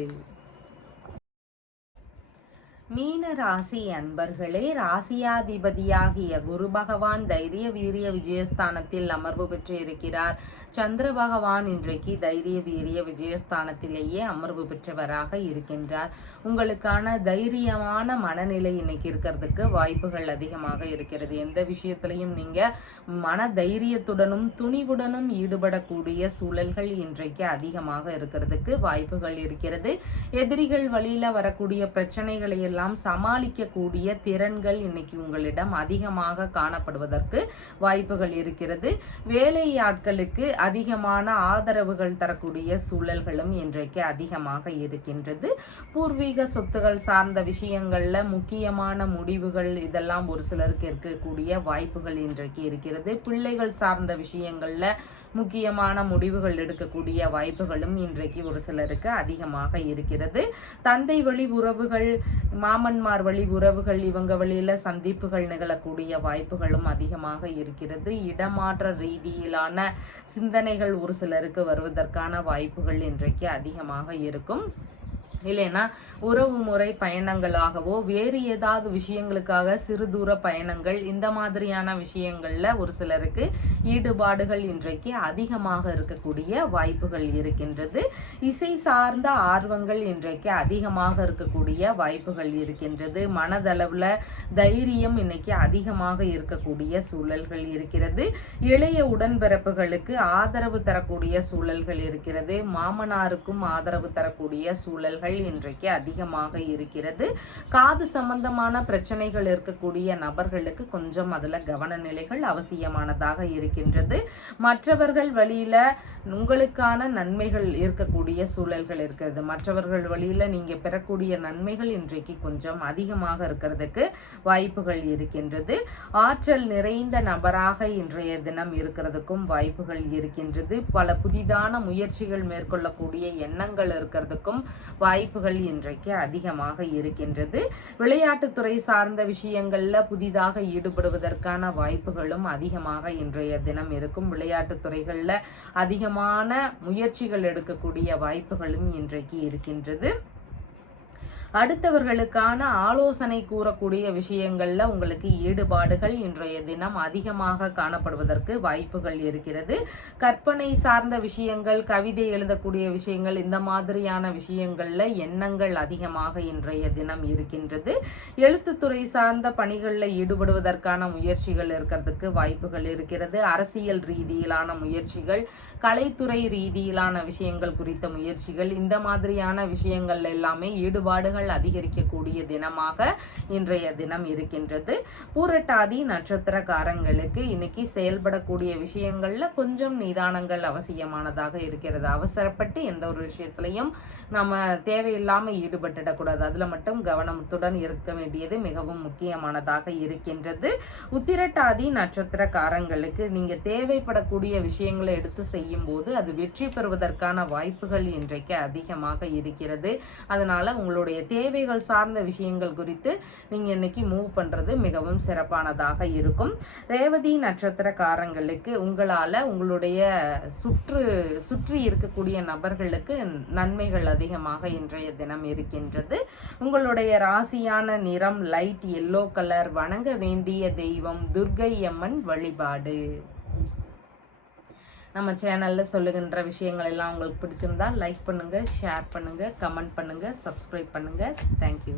மீன ராசி அன்பர்களே, ராசியாதிபதியாகிய குரு பகவான் தைரிய வீரிய விஜயஸ்தானத்தில் அமர்வு பெற்று இருக்கிறார். சந்திர பகவான் இன்றைக்கு தைரிய வீரிய விஜயஸ்தானத்திலேயே அமர்வு பெற்றவராக இருக்கின்றார். உங்களுக்கான தைரியமான மனநிலை இன்னைக்கு இருக்கிறதுக்கு வாய்ப்புகள் அதிகமாக இருக்கிறது. எந்த விஷயத்திலையும் நீங்க மன தைரியத்துடனும் துணிவுடனும் ஈடுபடக்கூடிய சூழல்கள் இன்றைக்கு அதிகமாக இருக்கிறதுக்கு வாய்ப்புகள் இருக்கிறது. எதிரிகள் வழியில வரக்கூடிய பிரச்சனைகளை எல்லாம் சமாளிக்கக்கூடிய திறன்கள் இன்னைக்கு உங்களிடம் அதிகமாக காணப்படுவதற்கு வாய்ப்புகள் இருக்கிறது. வேலையாட்களுக்கு அதிகமான ஆதரவுகள் தரக்கூடிய சூழல்களும் இன்றைக்கு அதிகமாக இருக்கின்றது. பூர்வீக சொத்துகள் சார்ந்த விஷயங்கள்ல முக்கியமான முடிவுகள் இதெல்லாம் ஒரு சிலருக்கு இருக்கக்கூடிய வாய்ப்புகள் இன்றைக்கு இருக்கிறது. பிள்ளைகள் சார்ந்த விஷயங்கள்ல முக்கியமான முடிவுகள் எடுக்கக்கூடிய வாய்ப்புகளும் இன்றைக்கு ஒரு சிலருக்கு அதிகமாக இருக்கிறது. தந்தை வழி உறவுகள், மாமன்மார் வழி உறவுகள், இவங்க வழியில சந்திப்புகள் நிகழக்கூடிய வாய்ப்புகளும் அதிகமாக இருக்கிறது. இடமாற்ற ரீதியிலான சிந்தனைகள் ஒரு சிலருக்கு வருவதற்கான வாய்ப்புகள் இன்றைக்கு அதிகமாக இருக்கும். இல்லைன்னா உறவு முறை பயணங்களாகவோ வேறு ஏதாவது விஷயங்களுக்காக சிறு தூர பயணங்கள், இந்த மாதிரியான விஷயங்கள்ல ஒரு சிலருக்கு ஈடுபாடுகள் இன்றைக்கு அதிகமாக இருக்கக்கூடிய வாய்ப்புகள் இருக்கின்றது. இசை சார்ந்த ஆர்வங்கள் இன்றைக்கு அதிகமாக இருக்கக்கூடிய வாய்ப்புகள் இருக்கின்றது. மனதளவுல தைரியம் இன்னைக்கு அதிகமாக இருக்கக்கூடிய சூழல்கள் இருக்கிறது. இளைய உடன்பிறப்புகளுக்கு ஆதரவு தரக்கூடிய சூழல்கள் இருக்கிறது. மாமனாருக்கும் ஆதரவு தரக்கூடிய சூழல்கள் இன்றைக்கு அதிகமாக இருக்கிறது. காது சம்பந்தமான பிரச்சனைகள் இருக்கக்கூடிய நபர்களுக்கு கொஞ்சம் அதுல கவன நிலைகள் அவசியமானதாக இருக்கின்றது. மற்றவர்கள் வழியில உங்களுக்கான நன்மைகள் இருக்கக்கூடிய சூழல்கள் இருக்கிறது. மற்றவர்கள் வழியில நீங்க பெறக்கூடிய நன்மைகள் இன்றைக்கு கொஞ்சம் அதிகமாக இருக்கிறதுக்கு வாய்ப்புகள் இருக்கின்றது. ஆற்றல் நிறைந்த நபராக இன்றைய தினம் இருக்கிறதுக்கும் வாய்ப்புகள் இருக்கின்றது. பல புதிதான முயற்சிகள் மேற்கொள்ளக்கூடிய எண்ணங்கள் இருக்கிறதுக்கும் வாய்ப்புகள் இன்றைக்கு அதிகமாக இருக்கின்றது. விளையாட்டுத்துறை சார்ந்த விஷயங்கள்ல புதிதாக ஈடுபடுவதற்கான வாய்ப்புகளும் அதிகமாக இன்றைய தினம் இருக்கும். விளையாட்டுத் துறைகள்ல அதிகமான முயற்சிகள் எடுக்கக்கூடிய வாய்ப்புகளும் இன்றைக்கு இருக்கின்றது. அடுத்தவர்களுக்கான ஆலோசனை கூறக்கூடிய விஷயங்கள்ல உங்களுக்கு ஈடுபாடுகள் இன்றைய தினம் அதிகமாக காணப்படுவதற்கு வாய்ப்புகள் இருக்கிறது. கற்பனை சார்ந்த விஷயங்கள், கவிதை எழுதக்கூடிய விஷயங்கள், இந்த மாதிரியான விஷயங்கள்ல எண்ணங்கள் அதிகமாக இன்றைய தினம் இருக்கின்றது. எழுத்துத்துறை சார்ந்த பணிகளில் ஈடுபடுவதற்கான முயற்சிகள் இருக்கிறதுக்கு வாய்ப்புகள் இருக்கிறது. அரசியல் ரீதியிலான முயற்சிகள், கலைத்துறை ரீதியிலான விஷயங்கள் குறித்த முயற்சிகள், இந்த மாதிரியான விஷயங்கள் எல்லாமே ஈடுபாடுகள் அதிகரிக்கக்கூடிய தினமாக இன்றைய தினம் இருக்கின்றது. பூரட்டாதி நட்சத்திரக்காரங்களுக்கு இன்னைக்கு செயல்படக்கூடிய விஷயங்கள்ல கொஞ்சம் நிதானங்கள் அவசியமானதாக இருக்கிறது. அவசரப்பட்டு எந்த ஒரு விஷயத்திலையும் நம்ம தேவையில்லாம ஈடுபட்டுடக்கூடாது. அதுல மட்டும் கவனத்துடன் இருக்க வேண்டியது மிகவும் முக்கியமானதாக இருக்கின்றது. உத்திரட்டாதி நட்சத்திரக்காரங்களுக்கு நீங்க தேவைப்படக்கூடிய விஷயங்களை எடுத்து செய்யும் போது அது வெற்றி பெறுவதற்கான வாய்ப்புகள் இன்றைக்கு அதிகமாக இருக்கிறது. அதனால உங்களுடைய தேவைகள் சார்ந்த விஷயங்கள் குறித்து நீங்க இன்னைக்கு மூவ் பண்றது மிகவும் சிறப்பானதாக இருக்கும். ரேவதி நட்சத்திரக்காரங்களுக்கு உங்களால உங்களுடைய சுற்றி இருக்கக்கூடிய நபர்களுக்கு நன்மைகள் அதிகமாக இன்றைய தினம் இருக்கின்றது. உங்களுடைய ராசியான நிறம் லைட் எல்லோ கலர். வணங்க வேண்டிய தெய்வம் துர்க்கை அம்மன் வழிபாடு. நம்ம சேனல்ல சொல்லுகின்ற விஷயங்கள் எல்லாம் உங்களுக்கு பிடிச்சிருந்தா லைக் பண்ணுங்க, ஷேர் பண்ணுங்க, கமெண்ட் பண்ணுங்க, சப்ஸ்கிரைப் பண்ணுங்க. தேங்க்யூ.